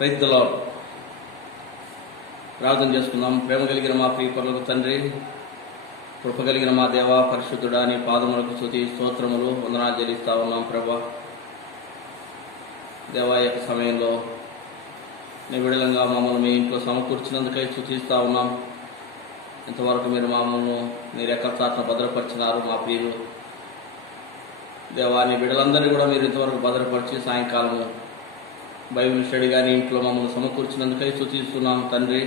Praise the lord. ప్రార్థన చేసుకుందాం. ప్రేమ కలిగిన మా ప్రియ పరలోక తండ్రి, కృప కలిగిన మా దేవ, పరిశుద్ధుడా, నీ పాదములకు స్తుతి స్తోత్రములు వందనాలు చెల్లిస్తా ఉన్నాం. ప్రభా దేవా, యొక్క సమయంలో నీ విడలంగా మమ్మల్ని మీ ఇంట్లో సమకూర్చినందుకై స్తుతిస్తా ఉన్నాం. ఇంతవరకు మీరు మమ్మల్ని మీ రెక్కల చాటున భద్రపరిచినారు. మా ప్రియులు దేవా, నీ బిడ్డలందరినీ కూడా మీరు ఇంతవరకు భద్రపరిచి సాయంకాలము బైబిల్ స్టడీగా నీ ఇంట్లో మమ్మల్ని సమకూర్చినందుకై స్తుతిస్తున్నాం. తండ్రి,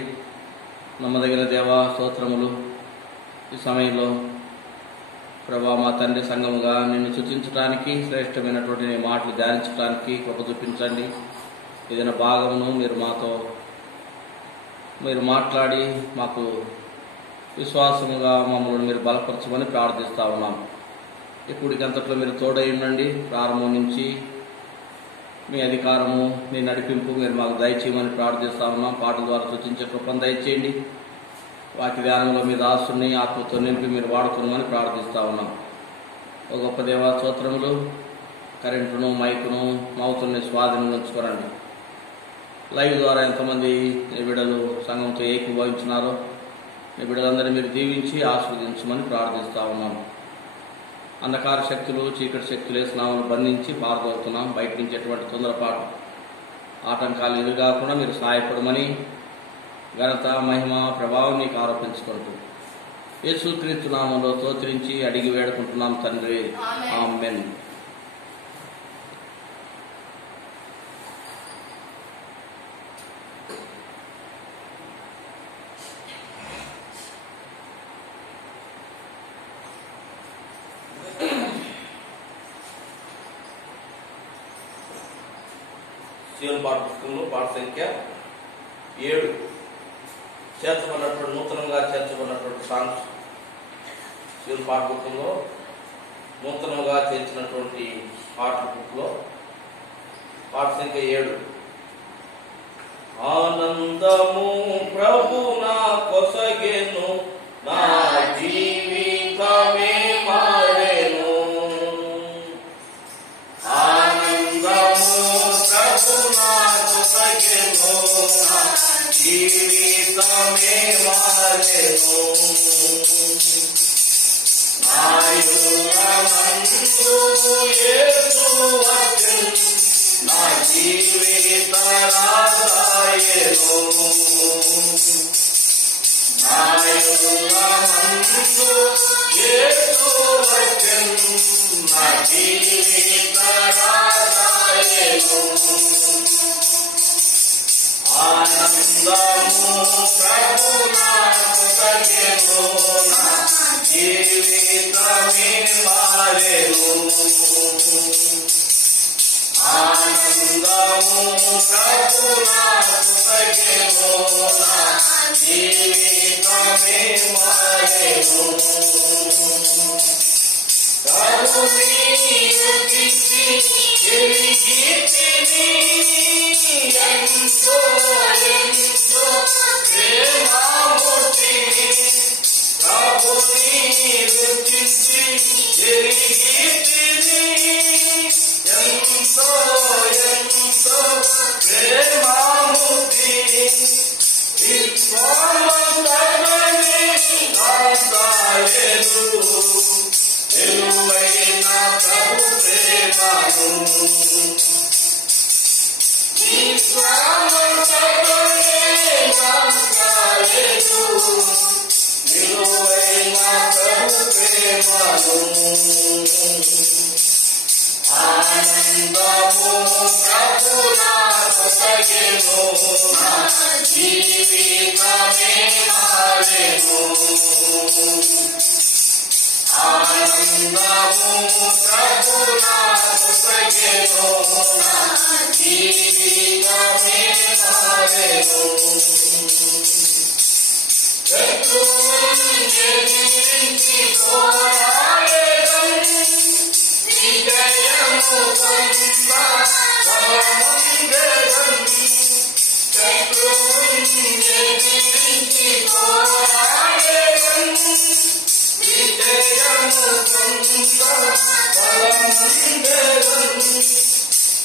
నమ్మదగిన దేవా, స్తోత్రములు. ఈ సమయంలో ప్రభా మా తండ్రి సంఘముగా నిన్ను స్తుతించడానికి, శ్రేష్టమైనటువంటి నీ మాటలు ధ్యానించడానికి కృప చూపించండి. ఏదైనా భాగమును మీరు మాట్లాడి మాకు విశ్వాసముగా మమ్మల్ని మీరు బలపరచమని ప్రార్థిస్తా ఉన్నాం. ఇప్పటికంతట్లో మీరు తోడై ఉండండి. ప్రారంభం నుంచి మీ అధికారము, మీ నడిపింపు మీరు మాకు దయచేయమని ప్రార్థిస్తా ఉన్నాం. పాటల ద్వారా సూచించే కృపను దయచేయండి. వాటి ధ్యానంలో మీ దాసుని ఆత్మతో నింపి మీరు వాడుకోమని ప్రార్థిస్తా ఉన్నాం. ఒక గొప్ప దేవా, స్తోత్రములు. కరెంటును, మైకును, మౌతుల్ని స్వాధీనం ఉంచుకోరండి. లైవ్ ద్వారా ఎంతమంది నీ బిడ్డలు సంఘంతో ఏకీభవించినారో నీ బిడ్డలందరినీ మీరు దీవించి ఆశీర్వదించమని ప్రార్థిస్తా ఉన్నాం. అంధకార శక్తులు, చీకటి శక్తులు స్నామను బంధించి పారదోలుతున్నాం. బయట నుంచి ఎటువంటి తొందరపాటు ఆటంకాలు ఎదురుగాకుండా మీరు సహాయపడమని ఘనత, మహిమ, ప్రభావం నీకు ఆరోపించుకుంటూ యేసుక్రీస్తు నామములో స్తోత్రించి అడిగి వేడుకుంటున్నాం తండ్రి, ఆమేన్. పాఠ పుస్తకంలో పాఠ సంఖ్య 7 చేర్చబడినటువంటి, నూతనంగా చేర్చబడినటువంటి సాంగ్స్. శివుని పాఠ బుక్లో నూతనంగా చేర్చినటువంటి పాఠ బుక్లో పాఠ సంఖ్య 7. ఆనందము ప్రభు నా కొసగెను, నా జీవితమే మారెను. ఆనందము ప్రభు నా కొసగెను, నా జీవితమే మారెను. నా యుగమందు యేసు వచ్చెను, నా జీవిత రాజాయెను. నా యుగమందు యేసు వచ్చెను, నా జీవిత రాజాయెను. ఆనందము ప్రభు నాకు కలిగెను, నా జీవితమే మారెను. ఆనందము ప్రభు నాకు కలిగెను, నా జీవితమే మారెను. ప్రభుని స్తుతించి ఎరిగితిని, ఎంతో ఎంతో ప్రేమమూర్తిని. ప్రభుని స్తుతించి ఎరిగితిని, ఎంతో ఎంతో ప్రేమమూర్తిని. విశ్వాసమని కాసాయెను, నిలువైన ప్రభు ప్రేమను. విశ్వాసమని కాసాయెను, నిలువైన ప్రభు ప్రేమను. ఆనందము ప్రభు నాకు కలిగెను, నా జీవితమే మారెను. ఆనందము ప్రభు నాకు కలిగెను, నా జీవితమే మారెను. శత్రువుని ఎదిరించి పోరాడెదను, విజయము పొంద బలముందెదను. శత్రువుని ఎదిరించి పోరాడెదను, విజయము పొంద బలముందెదను.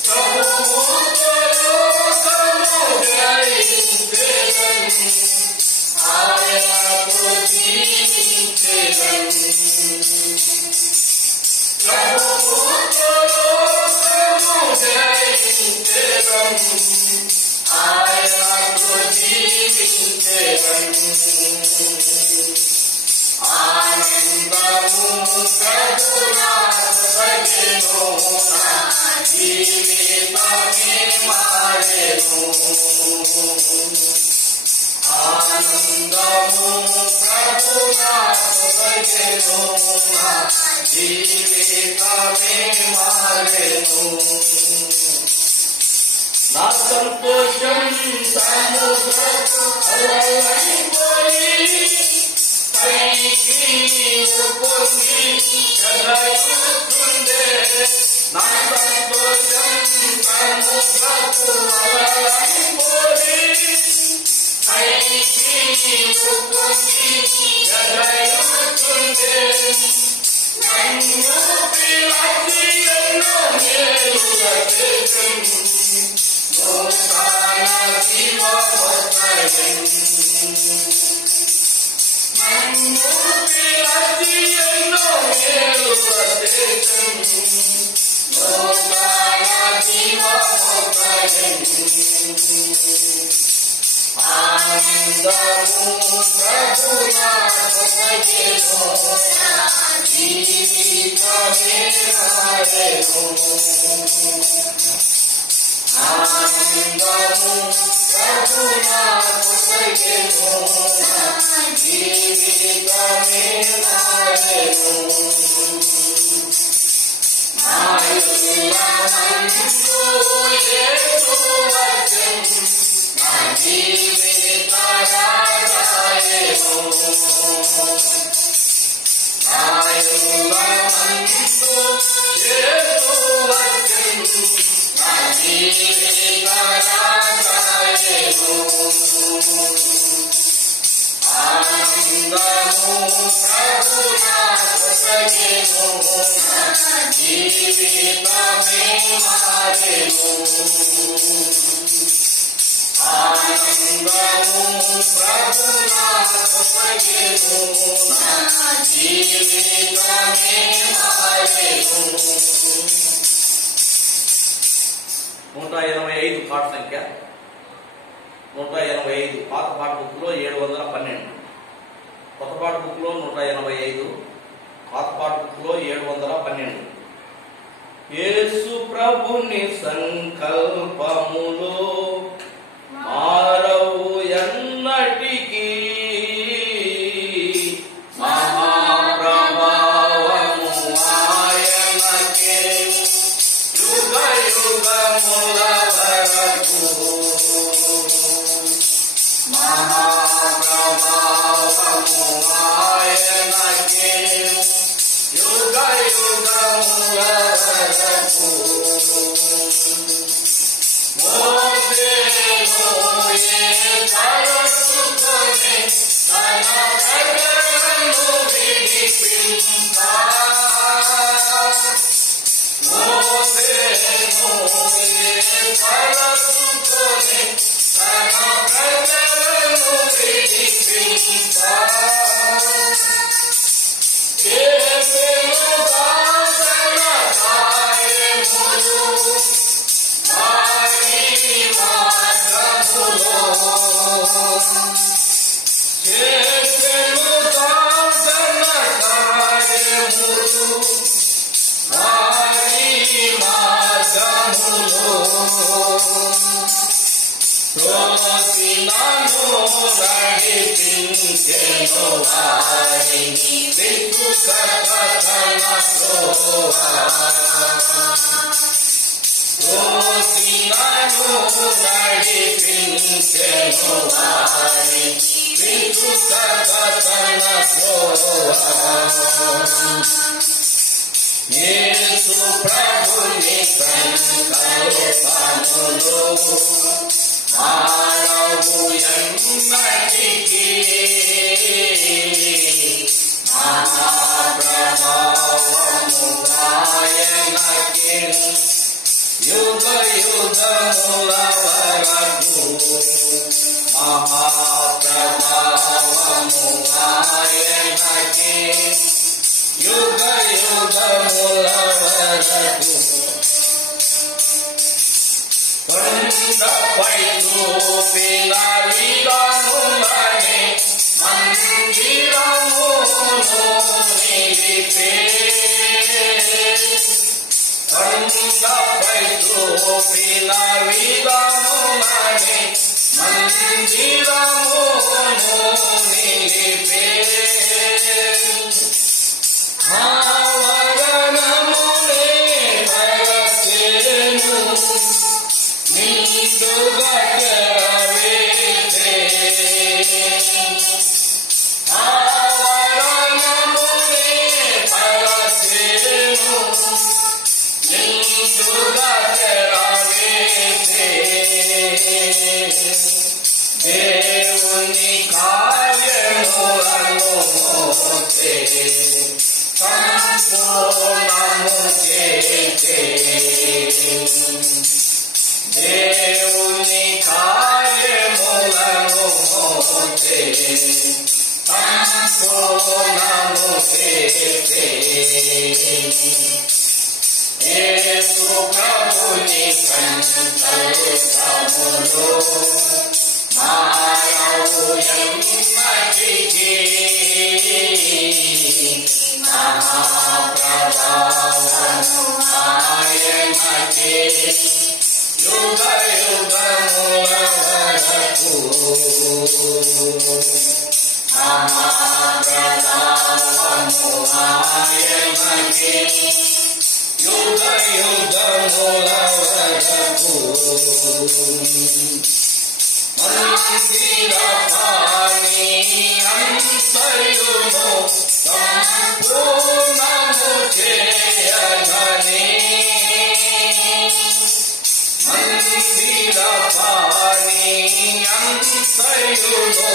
ప్రభువు ఆనందము ప్రభునాథ భజను నా జీవితమే మారెను ఆనందము ప్రభునాథ భజను నా జీవితమే మారెను నా సంతోషం సముద్రపు అలలైపోయి పైకి పొంగి ఎగరుతుండే నా సంతోషం సముద్రపు అలలైపోయి పైకి పొంగి ఎగరుతుండే నన్ను పిలచి ఎన్నో మేలుల చేసెను నూతన జీవోదయం నన్ను పిలచి ఎన్నో మేలుల చేసెను నూతన జీవోదయం ఆనందము ప్రభునాథ భజను నా జీవితమే మారెను ఆనందము ప్రభునాథ భజను నా జీవితమే మారెను నాయులమందు యేసు వచ్చెను నా జీవిత రాజాయేను నాయులమందు యేసు వచ్చెను నా జీవిత రాజాయేను ఆనందము ప్రభునాథ భజను నా జీవితమే మారెను ఆనందము ప్రభునాథ భజను నా జీవితమే మారెను 185 పాట సంఖ్య 185 పాత పాట బుక్లో 712 కొత్త పాట బుక్లో 185 పాత పాట బుక్లో 712 యేసు ప్రభుని సంకల్పములో మారవు ఎన్నటికీ మహాప్రభావము ఆయనకే యుగ యుగముల వరకు మహాప్రభావము ఆయనకే యుగ యుగముల వరకు మోసేను పరచుకొని తన ప్రజలను విడిపింప మోసేను పరచుకొని తన ప్రజలను విడిపింప చేసెను దాసన కార్యములు వారి మార్గములో చేసెను దాసన కార్యములు వారి మార్గములో త్రోసినను నడిపించెను వారిని విశ్వకథన త్రోవా త్రోసినను నడిపించెను వారిని విశ్వకథన త్రోవా యేసు ప్రభుని సంకల్పములో మానవు ఎన్నటికీ మహాప్రభావము ఆయనకే యుగ యుగముల వరకు మహాప్రభావము ఆయనకే యుగ యుగముల వరకు కొండపై చూపిన విధానులనే మందిరమును నిలిపే కొండపై చూపిన విధముననే మందిరమును నిలిపే ఆవరణమునే పరచెను నిండుగా తెరవేసే ఆవరణమునే పరచెను నిండుగా తెరవేసే దేవుని కార్యములను మోసే సంపూర్ణము చేసే దేవుని కార్యములను మోసే సంపూర్ణము చేసే యేసు ప్రభుని సంకల్పములు మారవు ఎన్నటికీ మహాప్రభావము ఆయనకే యుగ యుగముల వరకు మహాప్రభావము ఆయనకే యుగ యుగముల వరకు మందిర పాణి అంతయును సంపూర్ణము చేయగనే మందిర పాణి అంతయును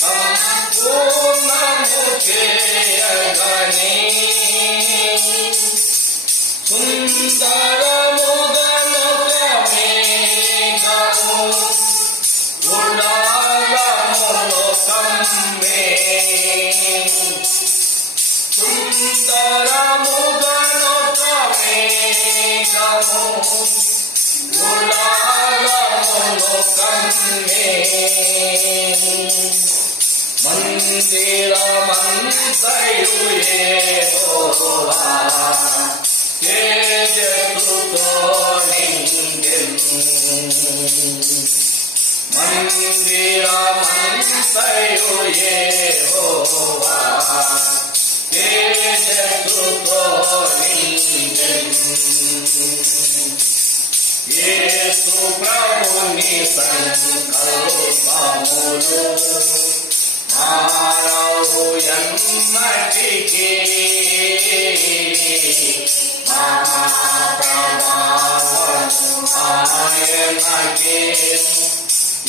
సంపూర్ణము చేయగనే సుందరముగనొక మేఘము గుడారమును కమ్మే సుందరముగనొక మేఘము గుడారమును కమ్మే మందిరమంతయు యెహోవా తేజస్సుతో నిండెను మందిరమంతయు యెహోవా తేజస్సుతో నిండెను యేసు ప్రభుని సంకల్పములు మారవు ఎన్నటికీ మహాప్రభావము ఆయనకే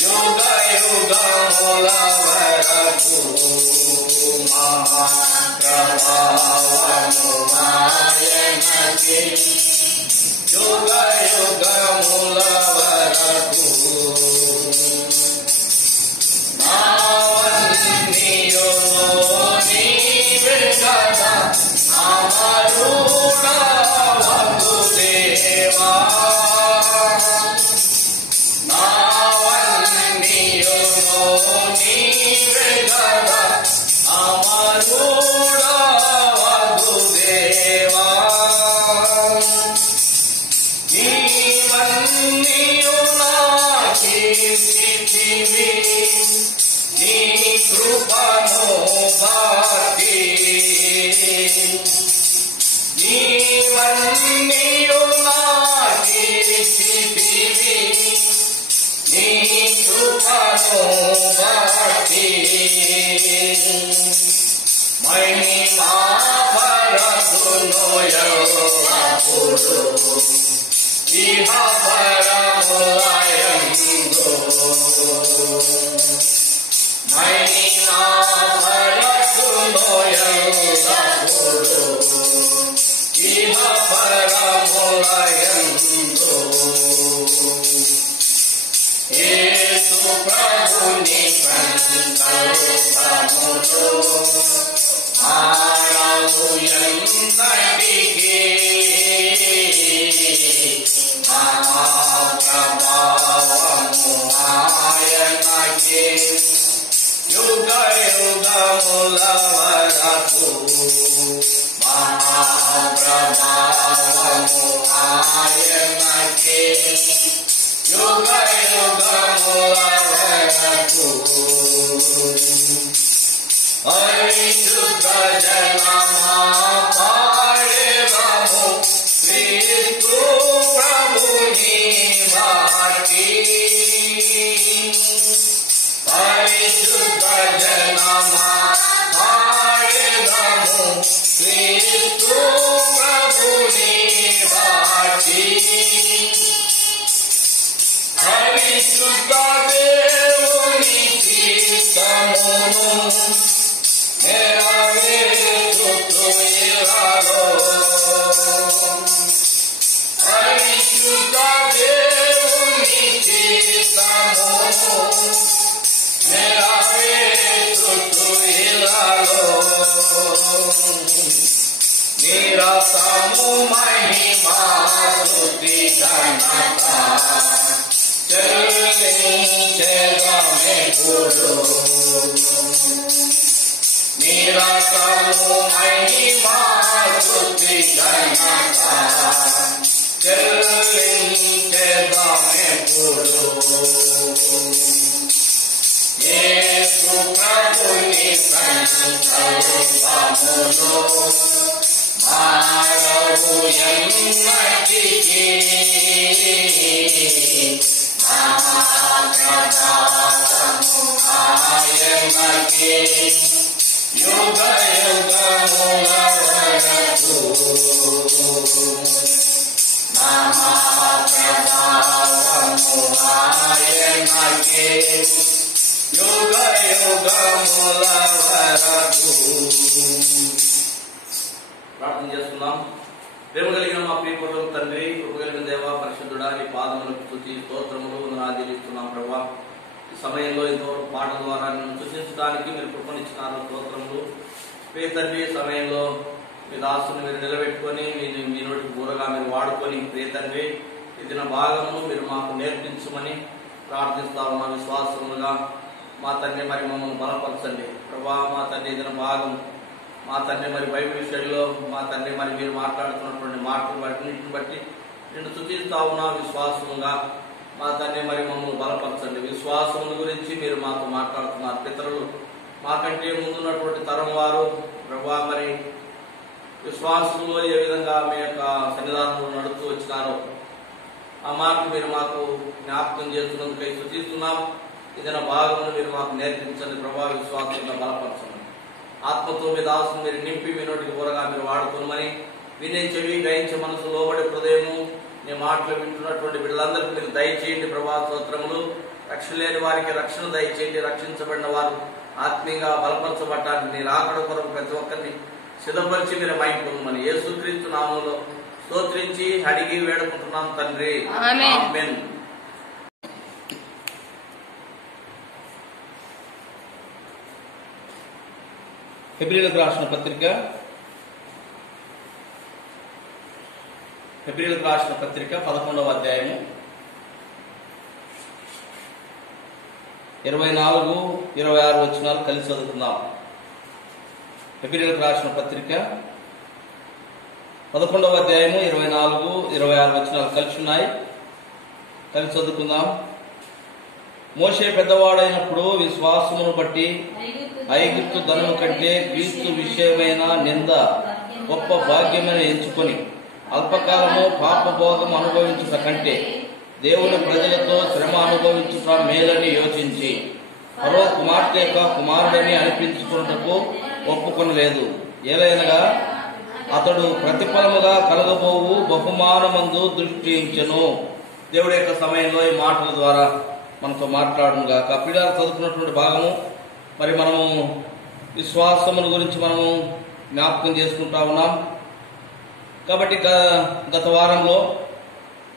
యుగ యుగముల వరకు మహాప్రభావము ఆయనకే యుగ యుగముల వరకు నావన్నీయును నీవే కదా అమరుడా వసుదేవా నావన్నీయును నీవే కదా అమరుడా వసుదేవా నీవన్నీయు నాకీర్తివి నీ కృపను భాతి నీవన్నీయు నాకీర్తివి నీ కృపను భాతి మహిమా పరతును యెహోవాపుడు ఇహ పరములయందు మహిమా పరతును యెహోవాపుడు ఇహ పరములయందు యేసు ప్రభుని సంకల్పములు మారవు ఎన్నటికీ మహాప్రభావము ఆయనకే యుగ యుగముల వరకు మహాప్రభావము ఆయనకే యుగ యుగముల వరకు పరిశుద్ధ జనమా పాడెదము క్రీస్తు ప్రభుని వాకి పరిశుద్ధ జనమా పాడెదము క్రీస్తు ప్రభుని వాకి పరిశుద్ధ దేవుని చిత్తమును నెరవేర్చుచు ఇలాలో పరిశుద్ధ దేవుని చిత్తమును నెరవేర్చుచు ఇలాలో నిరతము మహిమా స్తుతి ఘనత చెల్లించెదమెప్పుడు నిరతము మహిమా స్తుతి ఘనత చెల్లించెదమెప్పుడు యేసు ప్రభుని సంకల్పములో మారవు ఎన్నటికీ మహాప్రభావము ఆయనకే యుగ యుగముల వరకు మహాప్రభావము ఆయనకే యుగ యుగముల వరకు. ప్రార్థన చేస్తున్నాం. ప్రేమ కలిగిన మా ప్రియపరులకు తండ్రి, కృప కలిగిన దేవ, పరిశుద్ధుడా, నీ పాదములకు స్తుతి స్తోత్రములు ఆదిరిస్తున్నాం ప్రభా. ఈ సమయంలో ఇంతవరకు పాటల ద్వారా నిన్ను సూచించడానికి మీరు కృపనిచ్చినారు, స్తోత్రములు. ప్రియ తండ్రి, సమయంలో మీ దాసుని మీరు నిలబెట్టుకొని మీ నోటికి బూరగా మీరు వాడుకొని ప్రియ తండ్రి ఈ దిన భాగమును మీరు మాకు నేర్పించమని ప్రార్థిస్తా ఉన్నాం. విశ్వాసములుగా మా తండ్రి మరి మమ్మల్ని బలపరచండి ప్రభా. మా తండ్రి దిన భాగం మా తండ్రి మరి బైబిల్ స్టడీలో మా తండ్రి మరి మీరు మాట్లాడుతున్నటువంటి మాటలు వాటిన్నింటిని బట్టి నిన్ను స్తుతిస్తా ఉన్నా. విశ్వాసముగా మా తండ్రి మరి మమ్మల్ని బలపరచండి. విశ్వాసముల గురించి మీరు మాతో మాట్లాడుతున్నారు. పితరులు మాకంటే ముందున్నటువంటి తరం వారు ప్రభా మరి విశ్వాసంలో ఏ విధంగా మీ యొక్క సన్నిధానంలో నడుస్తూ వచ్చినారో ఆ మార్పు మీరు మాకు జ్ఞాపకం చేస్తున్నందుకై స్తుతిస్తున్నాం. ఏదైనా భాగంలో మీరు మాకు నేర్పించండి ప్రభా. విశ్వాసంగా బలపరచండి. ఆత్మతో మీ దాసును మీరు నింపి మీ నోటికి ఊరగా మీరు వాడుకోమని వినే చెవి గ్రహించే మనసు లోబడి హృదయము నీ మాటలు వింటున్నటువంటి వీళ్ళందరికీ మీరు దయచేయండి ప్రభా. స్తోత్రములు. రక్షణ లేని వారికి రక్షణ దయచేయండి. రక్షించబడిన వారు ఆత్మీయంగా బలపరచబడ్డానికి నీ రాకడ కొరకు ప్రతి ఒక్కరిని సిద్ధపరిచి మీరు మైంపొందమని యేసుక్రీస్తు నామములో స్తోత్రించి అడిగి వేడుకుంటున్నాం తండ్రి. ఆమేన్. హెబ్రీయులకు రాసిన పత్రిక 11వ అధ్యాయము 24, 26 వచనాలు కలిసి చదువుకుందాం. హెబ్రీయులకు రాసిన పత్రిక 11వ అధ్యాయము 24, 26 వచనాలు కలిసి ఉన్నాయి. కలిసి చదువుకుందాం. మోషే పెద్దవాడైనప్పుడు విశ్వాసమును బట్టి ఐగుప్తు ధనము కంటే క్రీస్తు విషయమైన నింద గొప్ప భాగ్యమని ఎంచుకొని అల్పకాలము పాపభోగం అనుభవించుట కంటే దేవుని ప్రజలతో శ్రమ అనుభవించుట మేలని యోచించి మరో కుమార్తె యొక్క కుమారుడని అనిపించుకున్నటకు ఒప్పుకొనలేదు. ఏలైనగా అతడు ప్రతిఫలముగా కలగబోవు బహుమానమందు దృష్టి ఉంచెను. దేవుడి యొక్క సమయంలో ఈ మాటల ద్వారా మనతో మాట్లాడును గాక. పిల్లలు చదువుకున్నటువంటి భాగము మరి మనము విశ్వాసముల గురించి మనము జ్ఞాపకం చేసుకుంటా ఉన్నాం. కాబట్టి గత వారంలో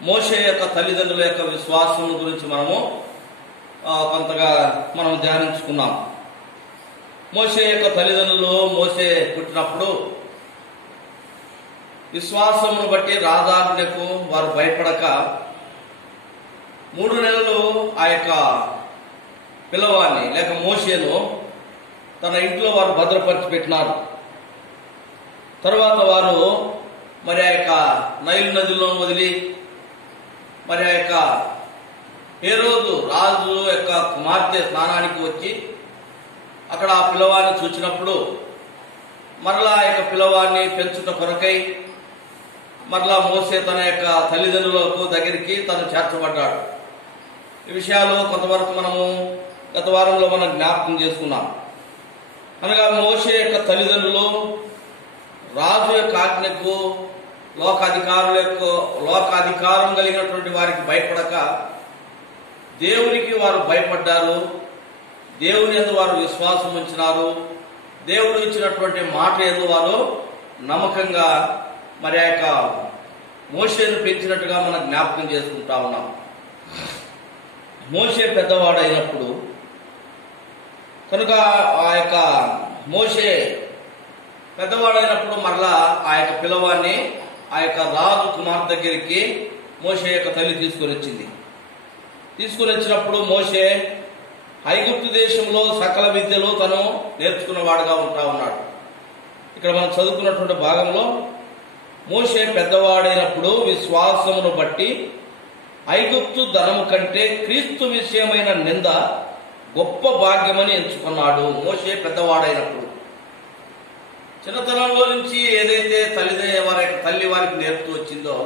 మోషే యొక్క తల్లిదండ్రుల యొక్క విశ్వాసం గురించి మనము కొంతగా మనం ధ్యానించుకున్నాం. మోషే యొక్క తల్లిదండ్రులు మోషే పుట్టినప్పుడు విశ్వాసమును బట్టి రాజాజ్ఞకు వారు భయపడక 3 నెలలు ఆ యొక్క పిల్లవాడిని లేక మోషేను తన ఇంట్లో వారు భద్రపరిచి పెట్టినారు. తర్వాత వారు మరి ఆ యొక్క నైలు నదిలో వదిలి మరి ఆ యొక్క హేరోదు రాజు యొక్క కుమార్తె స్నానానికి వచ్చి అక్కడ ఆ పిల్లవాడిని చూచినప్పుడు మరలా ఆ యొక్క పిల్లవాడిని పెంచుట కొరకై మరలా మోసే తన యొక్క తల్లిదండ్రులకు దగ్గరికి తను చేర్చబడ్డాడు. ఈ విషయాలు కొంతవరకు మనము గత వారంలో మనం జ్ఞాపకం చేసుకున్నాం. అనగా మోసే యొక్క తల్లిదండ్రులు రాజు యొక్క ఆజ్ఞకు లోకాధికారం కలిగినటువంటి వారికి భయపడక దేవునికి వారు భయపడ్డారు. దేవుని యందు వారు విశ్వాసం ఉంచినారు. దేవుడు ఇచ్చినటువంటి మాట యందు వారు నమ్మకంగా మరి ఆ యొక్క మోషేను పెంచినట్టుగా మనం జ్ఞాపకం చేసుకుంటా ఉన్నాం. మోషే పెద్దవాడైనప్పుడు కనుక ఆ యొక్క మోషే పెద్దవాడైనప్పుడు మరలా ఆ యొక్క పిల్లవాడిని ఆ యొక్క రాజు కుమార్ దగ్గరికి మోషే యొక్క తల్లి తీసుకొని వచ్చినప్పుడు మోషే ఐగుప్తు దేశంలో సకల విద్యలు తను నేర్చుకున్నవాడుగా ఉంటా ఉన్నాడు. ఇక్కడ మనం చదువుకున్నటువంటి భాగంలో మోషే పెద్దవాడైనప్పుడు విశ్వాసమును బట్టి ఐగుప్తు ధనము కంటే క్రీస్తు విషయమైన నింద గొప్ప భాగ్యమని ఎంచుకున్నాడు. మోషే పెద్దవాడైనప్పుడు చిన్నతనంలో నుంచి ఏదైతే తల్లి వారికి నేర్పుతూ వచ్చిందో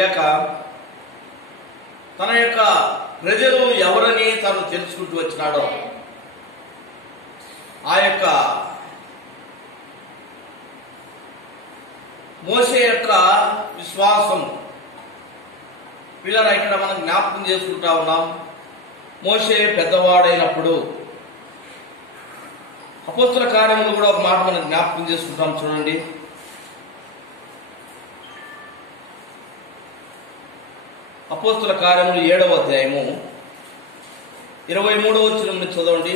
లేక తన యొక్క ప్రజలు ఎవరని తను తెలుసుకుంటూ వచ్చినాడో ఆ యొక్క మోషే యొక్క విశ్వాసం పిల్లలు ఇక్కడ మనం జ్ఞాపకం చేసుకుంటా ఉన్నాం. మోషే పెద్దవాడైనప్పుడు అపోస్తల కార్యములు కూడా ఒక మాట మనం జ్ఞాపకం చేసుకుంటాం. చూడండి, అపోస్తల కార్యములు 7వ అధ్యాయము 23వ వచనం నుంచి చదవండి.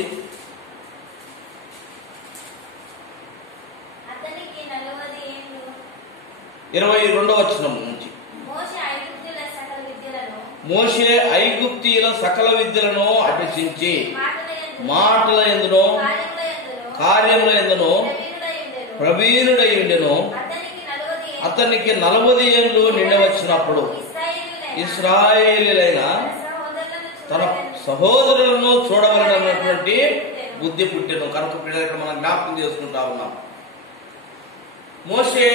22వ వచనం నుంచి మోషే ఐగుప్తీయుల సకల విద్యలను అభ్యసించి మాటల యందును కార్యముల యందును ప్రవీణుడై ఉండెను. అతనికి 40 ఏళ్ళు నిండవచ్చినప్పుడు ఇశ్రాయేలీయులైన తన సహోదరులను చూడవలనటువంటి బుద్ధి పుట్టెను. కనుక పిల్లలకి మనం జ్ఞాపకం చేసుకుంటా ఉన్నాం. మోషే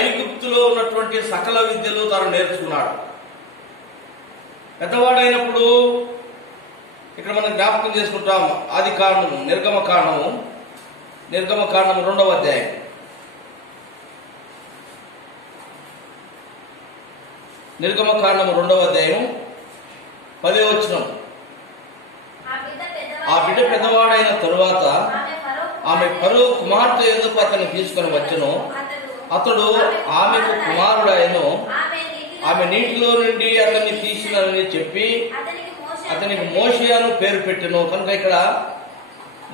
ఐగుప్తులో ఉన్నటువంటి సకల విద్యలు తాను నేర్చుకున్నాడు. పెద్దవాడైనప్పుడు ఇక్కడ మనం జ్ఞాపకం చేసుకుంటాం. ఆది కాండము నిర్గమకాండము 2వ అధ్యాయం నిర్గమకాండము 2వ అధ్యాయం 10వ వచనం. ఆ బిడ్డ పెద్దవాడైన తరువాత ఆమె ఫరో కుమార్తె ఎందుకు అతన్ని తీసుకొని వచ్చెను. అతడు ఆమెకు కుమారుడైను. ఆమె నీటిలో నుండి అతన్ని తీసినని చెప్పి అతనికి మోషే అని పేరు పెట్టెను. కనుక ఇక్కడ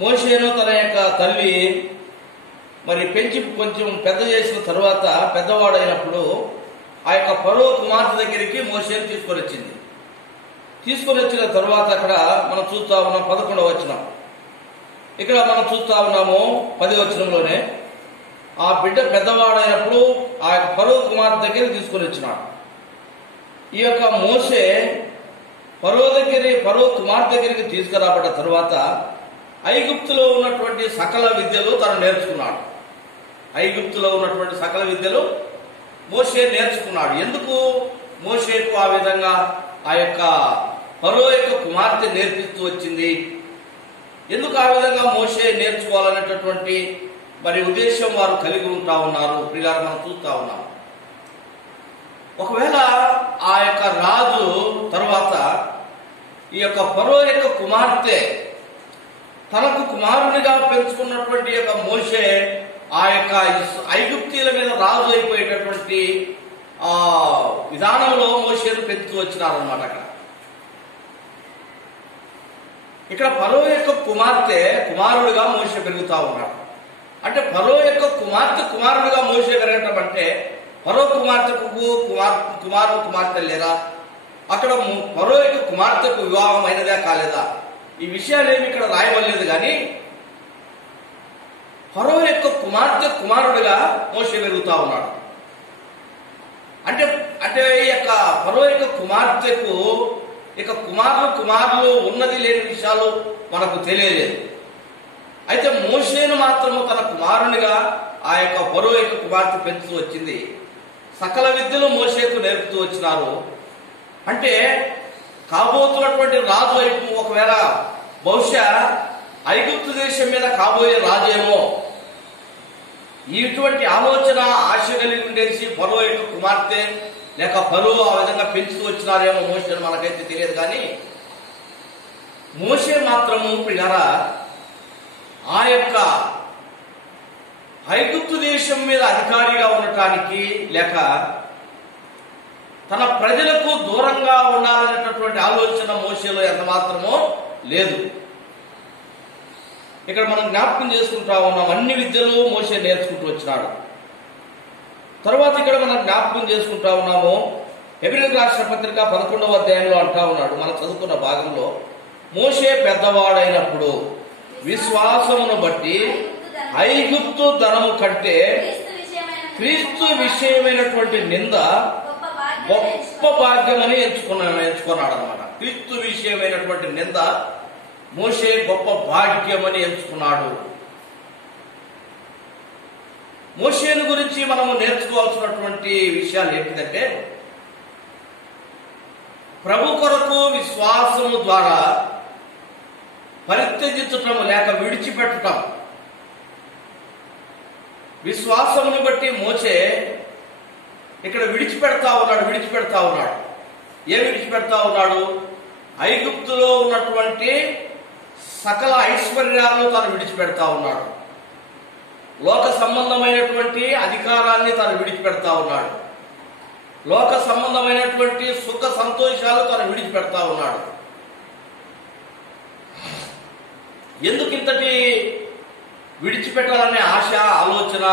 మోషేను తన యొక్క తల్లి మరి పెంచి కొంచెం పెద్ద చేసిన తర్వాత పెద్దవాడైనప్పుడు ఆ యొక్క ఫరో కుమార్తె దగ్గరికి మోషేను తీసుకొని వచ్చిన తర్వాత అక్కడ మనం చూస్తా ఉన్నాం 11వ వచనం. ఇక్కడ మనం చూస్తా ఉన్నాము 10వ వచనంలోనే ఆ బిడ్డ పెద్దవాడైనప్పుడు ఆ యొక్క ఫరో కుమార్తె దగ్గర తీసుకొని వచ్చినాడు. ఈ యొక్క మోషే ఫరో కుమార్తె దగ్గరికి తీసుకురాబడ్డ తర్వాత ఐగుప్తులో ఉన్నటువంటి సకల విద్యలు తను నేర్చుకున్నాడు. ఐగుప్తులో ఉన్నటువంటి సకల విద్యలు మోషే నేర్చుకున్నాడు. ఎందుకు మోషేకు ఆ విధంగా ఆ యొక్క ఫరో యొక్క కుమార్తె నేర్పిస్తూ వచ్చింది? ఎందుకు ఆ విధంగా మోషే నేర్చుకోవాలనేటటువంటి మరి ఉద్దేశం వారు కలిగి ఉంటా ఉన్నారు. పిల్లలు మనం చూస్తా ఉన్నాం. ఒకవేళ ఆ యొక్క రాజు తర్వాత ఈ యొక్క ఫరో యొక్క కుమార్తె తనకు కుమారునిగా పెంచుకున్నటువంటి యొక్క మోషే ఆ యొక్క ఐగుప్తీయుల మీద రాజు అయిపోయేటటువంటి ఆ విధానంలో మోషేను పెంచుతూ వచ్చినారన్నమాట. ఇక్కడ ఫరో యొక్క కుమార్తె కుమారుడిగా మోషే పెరుగుతా ఉన్నాడు. అంటే ఫరో యొక్క కుమారుడిగా మోషే పెరగటం అంటే ఫరో కుమార్తెకు కుమార్తె లేరా? అక్కడ ఫరో యొక్క కుమార్తెకు వివాహం అయినదే కాలేదా? ఈ విషయాలేమి ఇక్కడ రాయవలేదు, కానీ ఫరో యొక్క కుమారుడిగా మోషే పెరుగుతా ఉన్నాడు. అంటే ఈ యొక్క ఫరో యొక్క కుమార్తెకు ఇక కుమారులు ఉన్నది లేని విషయాలు మనకు తెలియలేదు. అయితే మోషేను మాత్రము తన కుమారునిగా ఆ యొక్క ఫరో యొక్క కుమార్తె పెంచుతూ వచ్చింది. సకల విద్యలు మోషేకు నేర్పుతూ వచ్చినారు. అంటే కాబోతున్నటువంటి రాజు వైపు ఒకవేళ బహుశా ఐగుప్తు దేశం మీద కాబోయే రాజేమో ఇటువంటి ఆలోచన ఆశ కలిగి ఉండేసి ఫరో యొక్క కుమార్తె లేక ఫరో ఆ విధంగా పెంచుతూ వచ్చినారేమో మోషే మనకైతే తెలియదు. కానీ మోషే మాత్రము ప్రియారా ఆ యొక్క ఐగుప్తు దేశం మీద అధికారిగా ఉండటానికి లేక తన ప్రజలకు దూరంగా ఉండాలనేటటువంటి ఆలోచన మోషేలో ఎంత మాత్రమో లేదు. ఇక్కడ మనం జ్ఞాపకం చేసుకుంటా ఉన్నాం, అన్ని విద్యలు మోషే నేర్చుకుంటూ వచ్చినాడు. తర్వాత ఇక్కడ మనం జ్ఞాపకం చేసుకుంటా ఉన్నాము, హెబ్రీయులకు రాసిన పత్రిక 11వ అధ్యాయంలో అంటా ఉన్నాడు, మనం చదువుకున్న భాగంలో, మోషే పెద్దవాడైనప్పుడు విశ్వాసమును బట్టి ఐగుప్తు ధనము కంటే క్రీస్తు విషయమైనటువంటి నింద గొప్ప భాగ్యమని ఎంచుకున్నాడు అనమాట. క్రీస్తు విషయమైనటువంటి నింద మోషే గొప్ప భాగ్యమని ఎంచుకున్నాడు. మోషేను గురించి మనము నేర్చుకోవాల్సినటువంటి విషయాలు ఏంటిదంటే, ప్రభు కొరకు విశ్వాసము ద్వారా పరిత్యజించటం లేక విడిచిపెట్టటం. విశ్వాసమును బట్టి మోషే ఇక్కడ విడిచిపెడతా ఉన్నాడు. ఏ విడిచిపెడతా ఉన్నాడు? ఐగుప్తులో ఉన్నటువంటి సకల ఐశ్వర్యాలను తాను విడిచిపెడతా ఉన్నాడు. లోక సంబంధమైనటువంటి అధికారాన్ని తాను విడిచిపెడతా ఉన్నాడు. లోక సంబంధమైనటువంటి సుఖ సంతోషాలు తాను విడిచిపెడతా ఉన్నాడు. ఎందుకు ఇంతటి విడిచిపెట్టాలనే ఆశ ఆలోచన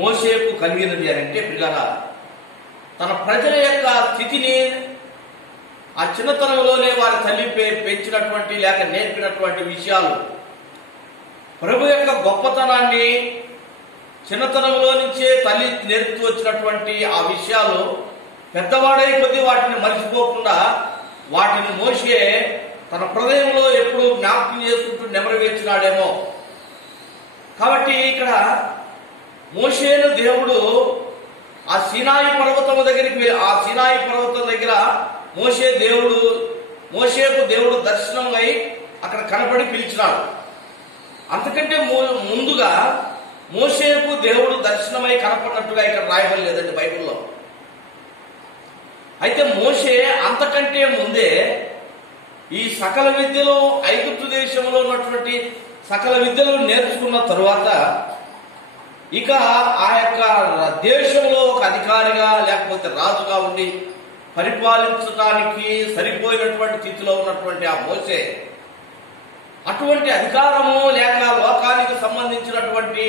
మోషేకు కలిగినది అని అంటే, పిల్లల తన ప్రజల యొక్క స్థితిని ఆ చిన్నతనంలోనే వారి తల్లి పెంచినటువంటి లేక నేర్పినటువంటి విషయాలు, ప్రభు యొక్క గొప్పతనాన్ని చిన్నతనంలో నుంచే తల్లి నేర్పుతూ వచ్చినటువంటి ఆ విషయాలు పెద్దవాడై కొద్దీ వాటిని మర్చిపోకుండా వాటిని మోషే తన హృదయంలో ఎప్పుడు జ్ఞాపకం చేసుకుంటూ నెమరవేర్చినాడేమో. కాబట్టి ఇక్కడ మోషేను దేవుడు ఆ సీనాయి పర్వతం దగ్గర మోషేకు దేవుడు దర్శనమై అక్కడ కనబడి పిలిచినాడు. అంతకంటే ముందుగా మోషేకు దేవుడు దర్శనమై కనపడినట్టుగా ఇక్కడ రాయబడలేదండి బైబిల్లో. అయితే మోషే అంతకంటే ముందే ఈ సకల విద్యలు ఐగుప్తు దేశంలో ఉన్నటువంటి సకల విద్యలు నేర్చుకున్న తరువాత ఇక ఆ యొక్క దేశంలో ఒక అధికారిగా లేకపోతే రాజుగా ఉండి పరిపాలించడానికి సరిపోయినటువంటి స్థితిలో ఉన్నటువంటి ఆ మోషే అటువంటి అధికారము లేక లోకానికి సంబంధించినటువంటి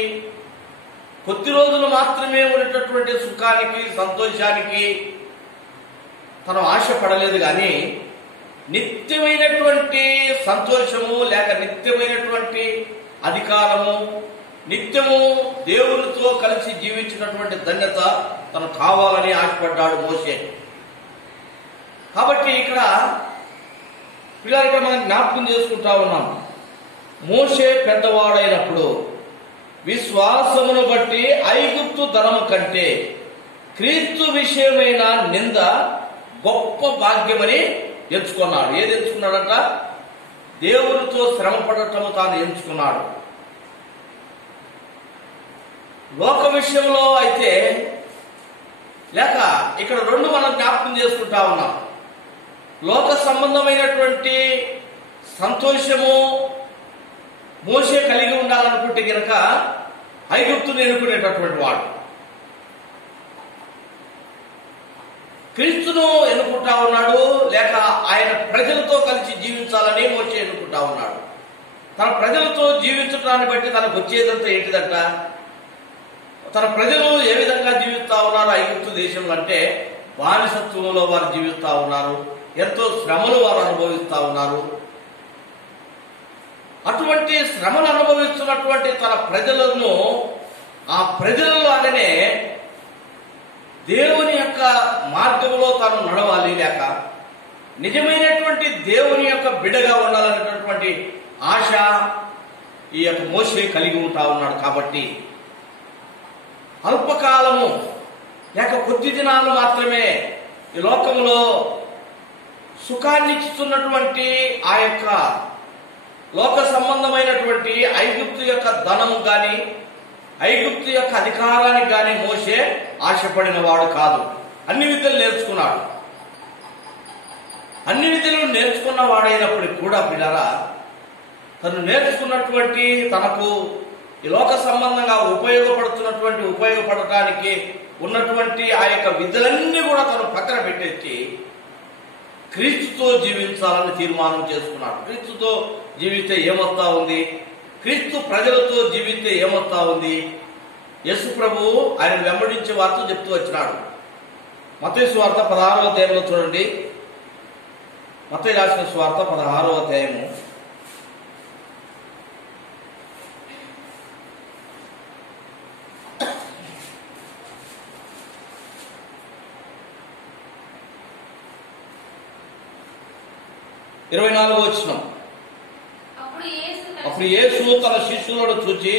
కొద్ది రోజులు మాత్రమే ఉన్నటువంటి సుఖానికి సంతోషానికి తను ఆశపడలేదు. కానీ నిత్యమైనటువంటి సంతోషము లేక నిత్యమైనటువంటి అధికారము, నిత్యము దేవునితో కలిసి జీవించినటువంటి ధన్యత తను కావాలని ఆశపడ్డాడు మోషే. కాబట్టి ఇక్కడ పిల్లలకి మనం జ్ఞాపకం చేసుకుంటా ఉన్నాం, మోషే పెద్దవాడైనప్పుడు విశ్వాసమును బట్టి ఐగుప్తు ధనము కంటే క్రీస్తు విషయమైన నింద గొప్ప భాగ్యమని ఎంచుకున్నాడు. ఏది ఎంచుకున్నాడంట? దేవునితో శ్రమ పడటము తాను ఎంచుకున్నాడు. లోక విషయంలో అయితే లేక ఇక్కడ రెండు మనం జ్ఞాపకం చేసుకుంటా ఉన్నాం. లోక సంబంధమైనటువంటి సంతోషము మోషే కలిగి ఉండాలనుకుంటే గనక ఐగుప్తుని ఎన్నుకునేటటువంటి వాడు. క్రీస్తును ఎన్నుకుంటా ఉన్నాడు, లేక ఆయన ప్రజలతో కలిసి జీవించాలని మోషే ఎన్నుకుంటా ఉన్నాడు. తన ప్రజలతో జీవించడాన్ని బట్టి తనకు వచ్చేదంతా ఏంటిదంట? తన ప్రజలు ఏ విధంగా జీవిస్తా ఉన్నారు ఐగుప్తు దేశంలో అంటే, బానిసత్వంలో వారు జీవిస్తా ఉన్నారు, ఎంతో శ్రమలు వారు అనుభవిస్తా ఉన్నారు. అటువంటి శ్రమను అనుభవిస్తున్నటువంటి తన ప్రజలను, ఆ ప్రజలలాగానే దేవుని యొక్క మార్గంలో తాను నడవాలి, లేక నిజమైనటువంటి దేవుని యొక్క బిడ్డగా ఉండాలనేటటువంటి ఆశ ఈ యొక్క మోషే కలిగి ఉంటా ఉన్నాడు. కాబట్టి అల్పకాలము లేక కొద్ది దినాలు మాత్రమే ఈ లోకంలో సుఖాన్ని ఇస్తున్నటువంటి ఆ యొక్క లోక సంబంధమైనటువంటి ఐగుప్తు యొక్క ధనము కానీ, ఐగుప్తు యొక్క అధికారానికి కానీ మోషే ఆశపడిన వాడు కాదు. అన్ని విద్యలు నేర్చుకున్నాడు. అన్ని విద్యలు నేర్చుకున్న వాడైనప్పటికీ కూడా పిల్లరా, తను నేర్చుకున్నటువంటి తనకు ఈ లోక సంబంధంగా ఉపయోగపడటానికి ఉన్నటువంటి ఆ యొక్క విద్యలన్నీ కూడా తను పక్కన పెట్టేసి క్రీస్తుతో జీవించాలని తీర్మానం చేసుకున్నాడు. క్రీస్తుతో జీవితే ఏమొస్తా ఉంది, క్రీస్తు ప్రజలతో జీవితే ఏమొస్తా ఉంది. యేసు ప్రభువు ఆయన వెంబడించే వారితో చెప్తూ వచ్చినాడు. మత్తయి సువార్త 16వ అధ్యాయంలో చూడండి. మత్తయి రాసిన సువార్త 16వ అధ్యాయము 24వ వచనం. అప్పుడు యేసు తన శిష్యులను చూచి,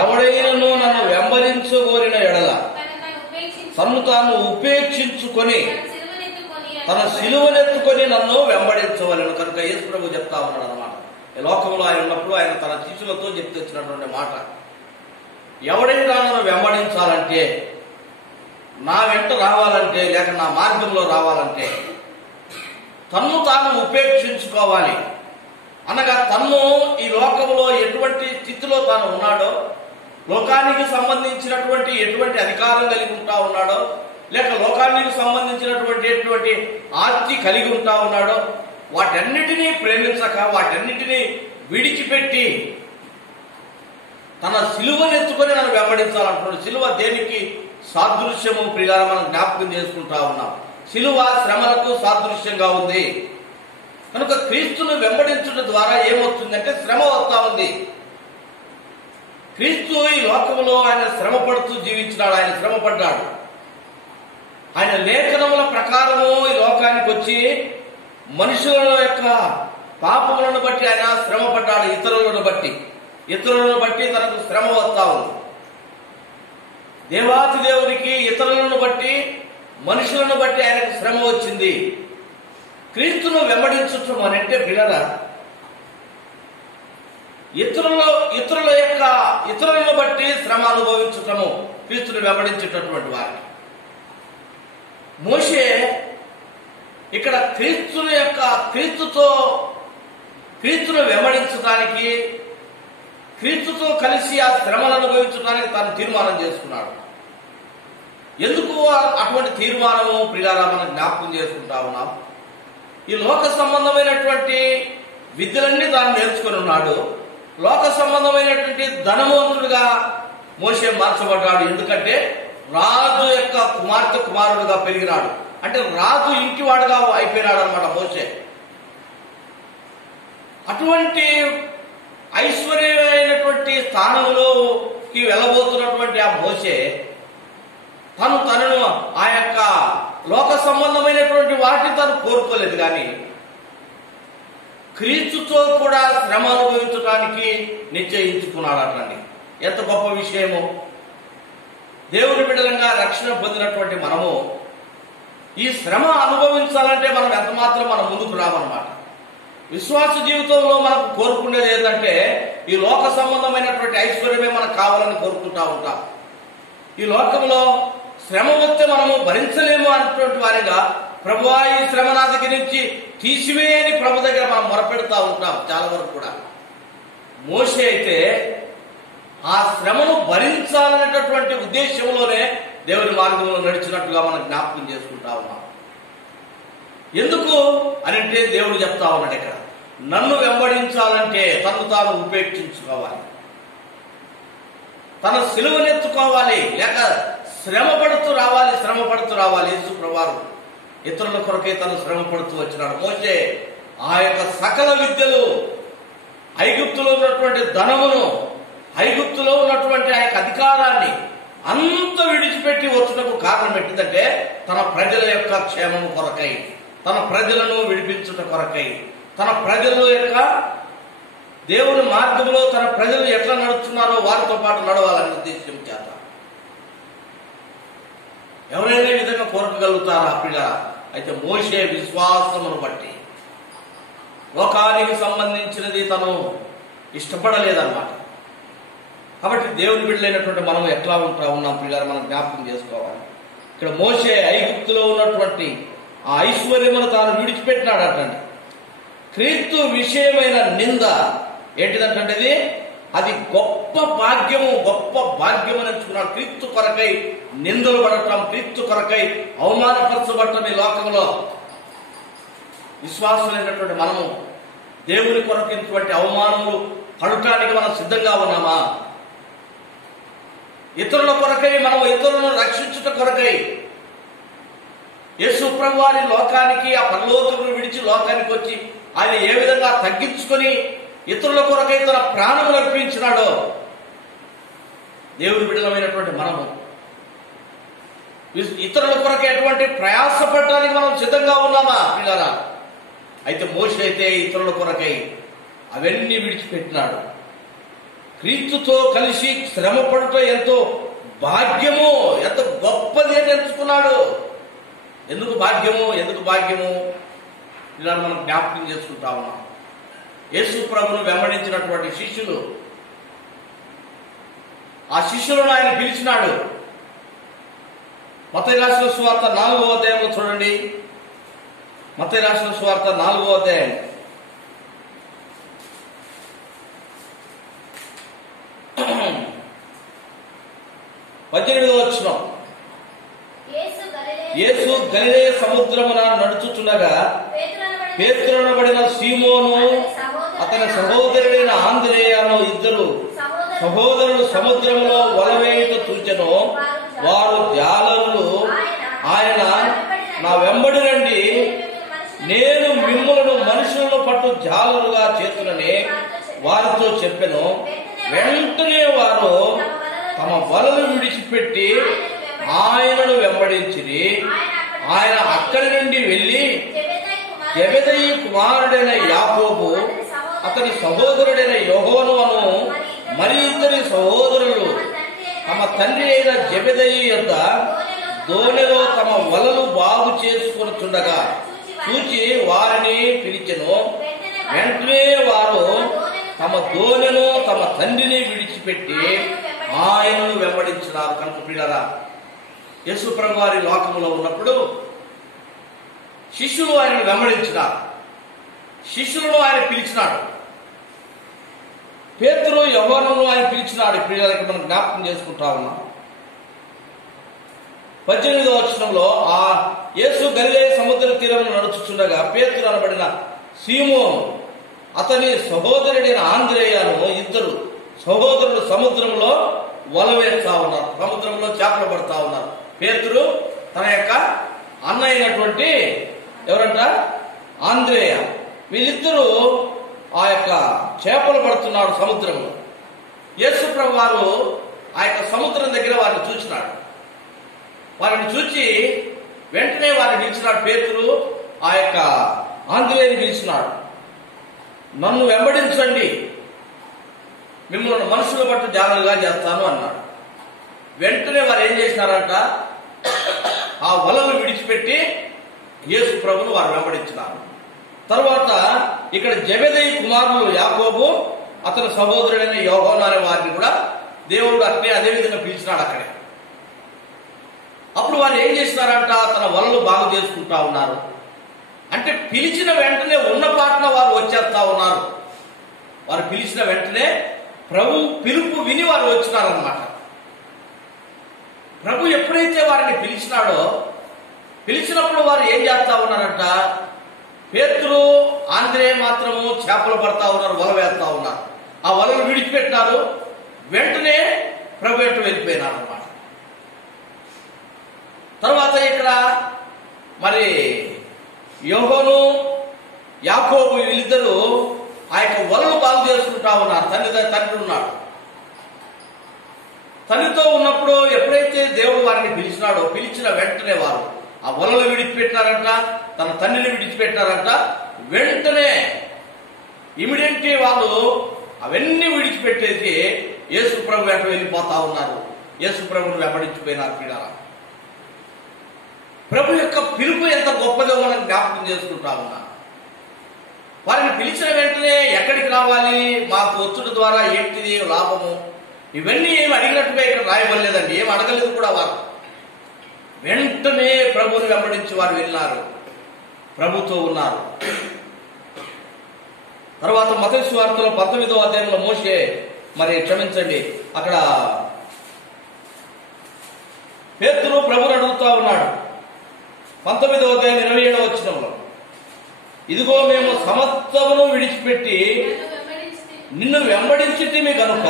ఎవడైనను నన్ను వెంబడించగోరిన ఎడల తన్ను తాను ఉపేక్షించుకొని తన సిలువనెత్తుకొని నన్ను వెంబడించవలను. కనుక యేసు ప్రభు చెప్తా ఉన్నాడు అన్నమాట. ఈ లోకంలో ఆయన ఉన్నప్పుడు ఆయన తన శిష్యులతో చెప్తొచ్చినటువంటి మాట, ఎవడైనా నన్ను వెంబడించాలంటే, నా వెంట రావాలంటే, లేక నా మార్గంలో రావాలంటే తన్ను తాను ఉపేక్షించుకోవాలి. అనగా తన్ను ఈ లోకంలో ఎటువంటి స్థితిలో తాను ఉన్నాడో, లోకానికి సంబంధించినటువంటి ఎటువంటి అధికారం కలిగి ఉంటా ఉన్నాడో, లేక లోకానికి సంబంధించినటువంటి ఎటువంటి ఆస్తి కలిగి ఉంటా ఉన్నాడో, వాటన్నిటినీ ప్రేమించక, వాటన్నిటినీ విడిచిపెట్టి తన సిలువనెత్తుకొని నన్ను వెంబడించాలంటున్నాడు. సిలువ దేనికి సాదృశ్యము ప్రియాల మనం జ్ఞాపకం చేసుకుంటా ఉన్నాం. సిలువ శ్రమలకు సాదృశ్యంగా ఉంది. కనుక క్రీస్తును వెంబడించడం ద్వారా ఏమవుతుందంటే శ్రమ వస్తా ఉంది. క్రీస్తు ఈ లోకంలో ఆయన శ్రమ పడుతూ జీవించినాడు. ఆయన శ్రమ పడ్డాడు. ఆయన లేఖనముల ప్రకారము ఈ లోకానికి వచ్చి మనుషుల యొక్క పాపములను బట్టి ఆయన శ్రమ పడ్డాడు. ఇతరులను బట్టి తనకు శ్రమ వస్తా ఉంది. దేవాతి దేవునికి ఇతరులను బట్టి, మనుషులను బట్టి ఆయనకు శ్రమ వచ్చింది. క్రీస్తును వెంబడించటం అని అంటే పిల్లరా, ఇతరులను బట్టి శ్రమ అనుభవించటము క్రీస్తును వెంబడించేటటువంటి వారికి. మోషే ఇక్కడ క్రీస్తును వెంబడించడానికి, క్రీస్తుతో కలిసి ఆ శ్రమను అనుభవించడానికి తాను తీర్మానం చేసుకున్నాడు. ఎందుకు అటువంటి తీర్మానము ప్రియారా మనం జ్ఞాపకం చేసుకుంటా ఉన్నాం. ఈ లోక సంబంధమైనటువంటి విద్యలన్నీ తాను నేర్చుకుని ఉన్నాడు. లోక సంబంధమైనటువంటి ధనవంతుడుగా మోషే మార్చబడ్డాడు. ఎందుకంటే రాజు యొక్క కుమారుడుగా పెరిగినాడు. అంటే రాజు ఇంటివాడుగా అయిపోయినాడు అనమాట మోషే. అటువంటి ఐశ్వర్యమైనటువంటి స్థానంలోకి వెళ్ళబోతున్నటువంటి ఆ మోషే తనను ఆ యొక్క లోక సంబంధమైనటువంటి వాటిని తను కోరుకోలేదు, కానీ క్రీస్తుతో కూడా శ్రమ అనుభవించడానికి నిశ్చయించుకున్నాడు. అట్లని ఎంత గొప్ప విషయము! దేవుని బిడ్డలంగా రక్షణ పొందినటువంటి మనము ఈ శ్రమ అనుభవించాలంటే మనం ఎంత మాత్రం మనం ముందుకు రామన్నమాట. విశ్వాస జీవితంలో మనకు కోరుకునేది ఏంటంటే ఈ లోక సంబంధమైనటువంటి ఐశ్వర్యమే మనకు కావాలని కోరుకుంటా ఉంటాం. ఈ లోకంలో శ్రమ వస్తే మనము భరించలేము అన్నటువంటి వారిగా ప్రభువా ఈ శ్రమ నా దగ్గర నుంచి తీసివేయని ప్రభు దగ్గర మనం మొరపెడతా ఉంటాం చాలా వరకు కూడా. మోషే అయితే ఆ శ్రమను భరించాలనేటటువంటి ఉద్దేశంలోనే దేవుని మార్గంలో నడిచినట్టుగా మనం జ్ఞాపకం చేసుకుంటా ఉన్నాం. ఎందుకు అని అంటే దేవుడు చెప్తా ఉన్నాడు ఇక్కడ, నన్ను వెంబడించాలంటే తను తాను ఉపేక్షించుకోవాలి, తన సిలువనెత్తుకోవాలి, లేక శ్రమ పడుతూ రావాలి. యేసు ప్రభువారు ఇతరుల కొరకే తను శ్రమ పడుతూ వచ్చినాడు. మోషే ఆ యొక్క సకల విద్యలు ఐగుప్తులో ఉన్నటువంటి ధనమును, ఐగుప్తులో ఉన్నటువంటి ఆ యొక్క అధికారాన్ని అంత విడిచిపెట్టి వచ్చుటకు కారణం ఏంటిదంటే తన ప్రజల యొక్క క్షేమం కొరకై, తన ప్రజలను విడిపించుట కొరకై, తన ప్రజల యొక్క దేవుని మార్గంలో తన ప్రజలు ఎట్లా నడుస్తున్నారో వారితో పాటు నడవాలనే ఉద్దేశం చేత. ఎవరైనా ఈ విధంగా కోరకగలుగుతారా పిల్ల? అయితే మోషే విశ్వాసమును బట్టి లోకానికి సంబంధించినది తను ఇష్టపడలేదన్నమాట. కాబట్టి దేవుని బిడ్డలైనటువంటి మనం ఎట్లా ఉన్నాం పిల్లలు మనం జ్ఞాపకం చేసుకోవాలి. ఇక్కడ మోషే ఐగుప్తులో ఉన్నటువంటి ఆ ఐశ్వర్యమును తాను విడిచిపెట్టినాడటండి. క్రీస్తు విషయమైన నింద ఏంటిదంటే అది గొప్ప భాగ్యము అని ఎంచుకున్నాడు. క్రీస్తు కొరకై నిందలు పడటం, క్రీస్తు కొరకై అవమానపరచబడటం ఈ లోకంలో విశ్వాసమైనటువంటి మనము దేవుని కొరకు ఇటువంటి అవమానములు పడటానికి మనం సిద్ధంగా ఉన్నామా? ఇతరుల కొరకై మనం ఇతరులను రక్షించుట కొరకై యేసు ప్రభువు వారి లోకానికి ఆ పరలోకమును విడిచి లోకానికి వచ్చి ఆయన ఏ విధంగా తగ్గించుకొని ఇతరుల కొరకై తన ప్రాణములు అర్పించినాడో దేవుని బిడ్డలమైనటువంటి మనము ఇతరుల కొరకై ఎటువంటి ప్రయాసపడటానికి మనం సిద్ధంగా ఉన్నామా పిల్లరా? అయితే మోషే అయితే ఇతరుల కొరకై అవన్నీ విడిచిపెట్టినాడు. క్రీస్తుతో కలిసి శ్రమ పడుట ఎంతో భాగ్యము, ఎంత గొప్పది అని ఎంచుకున్నాడు. ఎందుకు భాగ్యము ఇలా మనం జ్ఞాపకం చేసుకుంటా ఉన్నాం. యేసు ప్రభువును వెంబడించినటువంటి శిష్యులు, ఆ శిష్యులను ఆయన పిలిచినాడు. మత్తయి రాసిన సువార్త 4వ అధ్యాయంలో చూడండి. మత్తయి రాసిన సువార్త 4వ అధ్యాయం 18వ వచనం. యేసు గలిలయ సముద్రమున నడుచుచుండగా పేతురనబడిన సీమోను అతని సహోదరుడైన ఆంద్రేయను ఇద్దరు సహోదరులు సముద్రములో వలవేయుట చూచెను. వారు జాలరులు. ఆయన, నా వెంబడి రండి, నేను మిమ్ములను మనుషులను పట్టు జాలరుగా చేతునని వారితో చెప్పెను. వెంటనే వారు తమ వలలు విడిచిపెట్టి ఆయనను వెంబడించిరి. ఆయన అక్కడి నుండి వెళ్లి జెబెదయి కుమారుడైన యాకోబు, అతని సహోదరుడైన యోహోను అను మరి ఇద్దరి సహోదరులు తమ తండ్రి అయిన జెబెదయి యొద్ద దోణిలో తమ వలలు బాగు చేసుకొనుచుండగా చూచి వారిని పిలిచెను. వెంటనే వారు తమ దోణెను తమ తండ్రిని విడిచిపెట్టి ఆయనను వెంబడించినారు. కనుక ప్రియులారా, యేసు ప్రభువు వారి లోకములో ఉన్నప్పుడు శిష్యులు ఆయనను వెంబడించినారు. శిష్యులను ఆయన పిలిచినాడు. పేతురు యోహానును ఆయన పిలిచినాడు. ప్రియులకి మనం జ్ఞాపకం చేసుకుంటా ఉన్నాం. 18వ వచనంలో ఆ యేసు గలిలయ సముద్ర తీరమును నడుచుచుండగా పేతురు అనబడిన సీమోను అతని సహోదరుడైన ఆంద్రేయను ఇద్దరు సహోదరులు సముద్రంలో వల వేస్తా ఉన్నారు. సముద్రంలో చేపలు పడతా ఉన్నారు. పేతురు తన యొక్క అన్న అయినటువంటి ఎవరంట ఆంద్రేయ, వీళ్ళిద్దరూ ఆ యొక్క చేపలు పడుతున్నాడు సముద్రంలో. యేసు ప్రభు వారు ఆ యొక్క సముద్రం దగ్గర వారిని చూసినాడు. వారిని చూచి వెంటనే వారిని పిలిచినాడు. పేతురు ఆ యొక్క ఆంద్రేయని పిలిచినాడు. నన్ను వెంబడించండి, మిమ్మల్ని మనుషుల పట్టు జాగ్రత్తగా చేస్తాను అన్నాడు. వెంటనే వారు ఏం చేసినారంట, ఆ వలలు విడిచిపెట్టి యేసు ప్రభును వారు వెంబడించినారు. తర్వాత ఇక్కడ జెబెదయి కుమారులు యాకోబు, అతని సహోదరుడైన యోహాను అనే వారిని కూడా దేవుడు అదే విధంగా పిలిచినాడు అక్కడే. అప్పుడు వారు ఏం చేసినారంట, తన వలలు బాగు చేసుకుంటా ఉన్నారు. అంటే పిలిచిన వెంటనే ఉన్న పాటన వారు వచ్చేస్తా ఉన్నారు. వారు పిలిచిన వెంటనే ప్రభు పిలుపు విని వారు వచ్చినారన్నమాట. ప్రభు ఎప్పుడైతే వారిని పిలిచినప్పుడు వారు ఏం చేస్తా ఉన్నారంట, పేతురు ఆంద్రేయ మాత్రము చేపలు పడతా ఉన్నారు, వల వేస్తా ఉన్నారు. ఆ వలలు విడిచిపెట్టినారు. వెంటనే ప్రభు ఎటు వెళ్ళిపోయినారు అన్నమాట. తర్వాత ఇక్కడ మరి యోహాను యాకోబు వీళ్ళిద్దరూ ఆ యొక్క వలలు బాగు చేసుకుంటా ఉన్నారు. తండ్రి ఉన్నాడు. తండ్రితో ఉన్నప్పుడు ఎప్పుడైతే దేవుడు వారిని పిలిచినాడో, పిలిచిన వెంటనే వారు ఆ వలలు విడిచిపెట్టినారంట, తన తండ్రిని విడిచిపెట్టినారంట. వెంటనే ఇమిడియట్లీ వాళ్ళు అవన్నీ విడిచిపెట్టేసి యేసు ప్రభు వెంట వెళ్ళిపోతా ఉన్నారు. యేసు ప్రభుని వెంబడించిపోయినారు. పిల్లల, ప్రభు యొక్క పిలుపు ఎంత గొప్పదో మనం జ్ఞాపకం చేసుకుంటా ఉన్నాం. వారిని పిలిచిన వెంటనే ఎక్కడికి రావాలి, మాకు వచ్చుట ద్వారా ఏంటిది లాభము, ఇవన్నీ ఏమి అడిగినట్టుగా ఇక్కడ రాయబడలేదండి. ఏం అడగలేదు కూడా. వారు వెంటనే ప్రభుని వెంబడించి వారు వెళ్ళినారు, ప్రభుతో ఉన్నారు. తర్వాత మత్తయి సువార్తలో 19వ అధ్యాయంలో మోషే, క్షమించండి, అక్కడ పేతురు ప్రభుని అడుగుతా ఉన్నాడు. 19వ అధ్యాయం 27వ వచనంలో, ఇదిగో మేము సమస్తమును విడిచిపెట్టి నిన్ను వెంబడించితిమి కనుక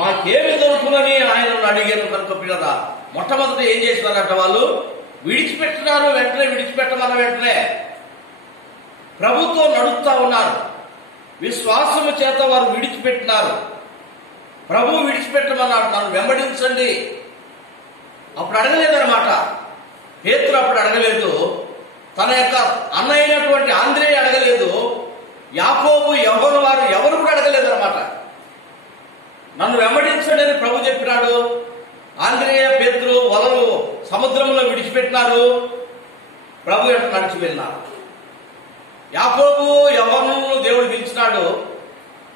మాకేమి దొరుకునని ఆయనను అడిగాను కనుక. పిల్లరా, మొట్టమొదట ఏం చేసినారంట, వాళ్ళు విడిచిపెట్టినారు. వెంటనే విడిచిపెట్టమన్న వెంటనే ప్రభుతో నడుస్తా ఉన్నారు. విశ్వాసము చేత వారు విడిచిపెట్టినారు. ప్రభు విడిచిపెట్టమన్నాడు, నన్ను వెంబడించండి. అప్పుడు అడగలేదన్నమాట. పేతురు అప్పుడు అడగలేదు. తన యొక్క అన్న అయినటువంటి ఆంద్రేయ అడగలేదు. యాకోబు, యోహాను వారు ఎవరు కూడా అడగలేదు అన్నమాట. నన్ను వెంబడించండి అని ప్రభు చెప్పినాడు. ఆంద్రేయ, పేతురు వలలు సముద్రంలో విడిచిపెట్టినారు. ప్రభు ఎట్లా నడిచి వెళ్ళినారు. యాకోబు, యోహానును దేవుడు పిలిచినాడు.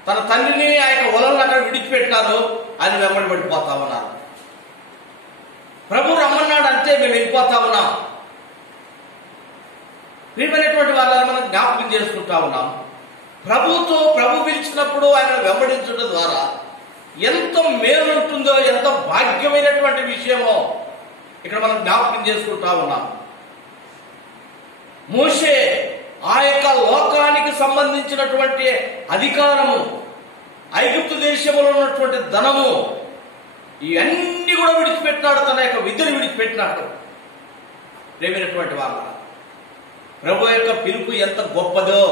తన తండ్రిని ఆ యొక్క వలలను అక్కడ విడిచిపెట్టినారు. ఆయన వెంబడి పడిపోతా ఉన్నారు. ప్రభు రమ్మన్నాడు అంతే, మేము వెళ్ళిపోతా ఉన్నాం. ప్రియమైనటువంటి వాళ్ళని మనం జ్ఞాపకం చేసుకుంటా ఉన్నాం. ప్రభు పిలిచినప్పుడు ఆయన వెంబడించడం ద్వారా ఎంత మేలు ఉంటుందో, ఎంత భాగ్యమైనటువంటి విషయమో ఇక్కడ మనం జ్ఞాపకం చేసుకుంటా ఉన్నాం. మోషే ఆ యొక్క లోకానికి సంబంధించినటువంటి అధికారము, ఐగుప్తు దేశంలో ఉన్నటువంటి ధనము, ఇవన్నీ కూడా విడిచిపెట్టినాడు. తన యొక్క విద్యను విడిచిపెట్టినాడు. ప్రేమైనటువంటి వాళ్ళ, ప్రభు యొక్క పిలుపు ఎంత గొప్పదో.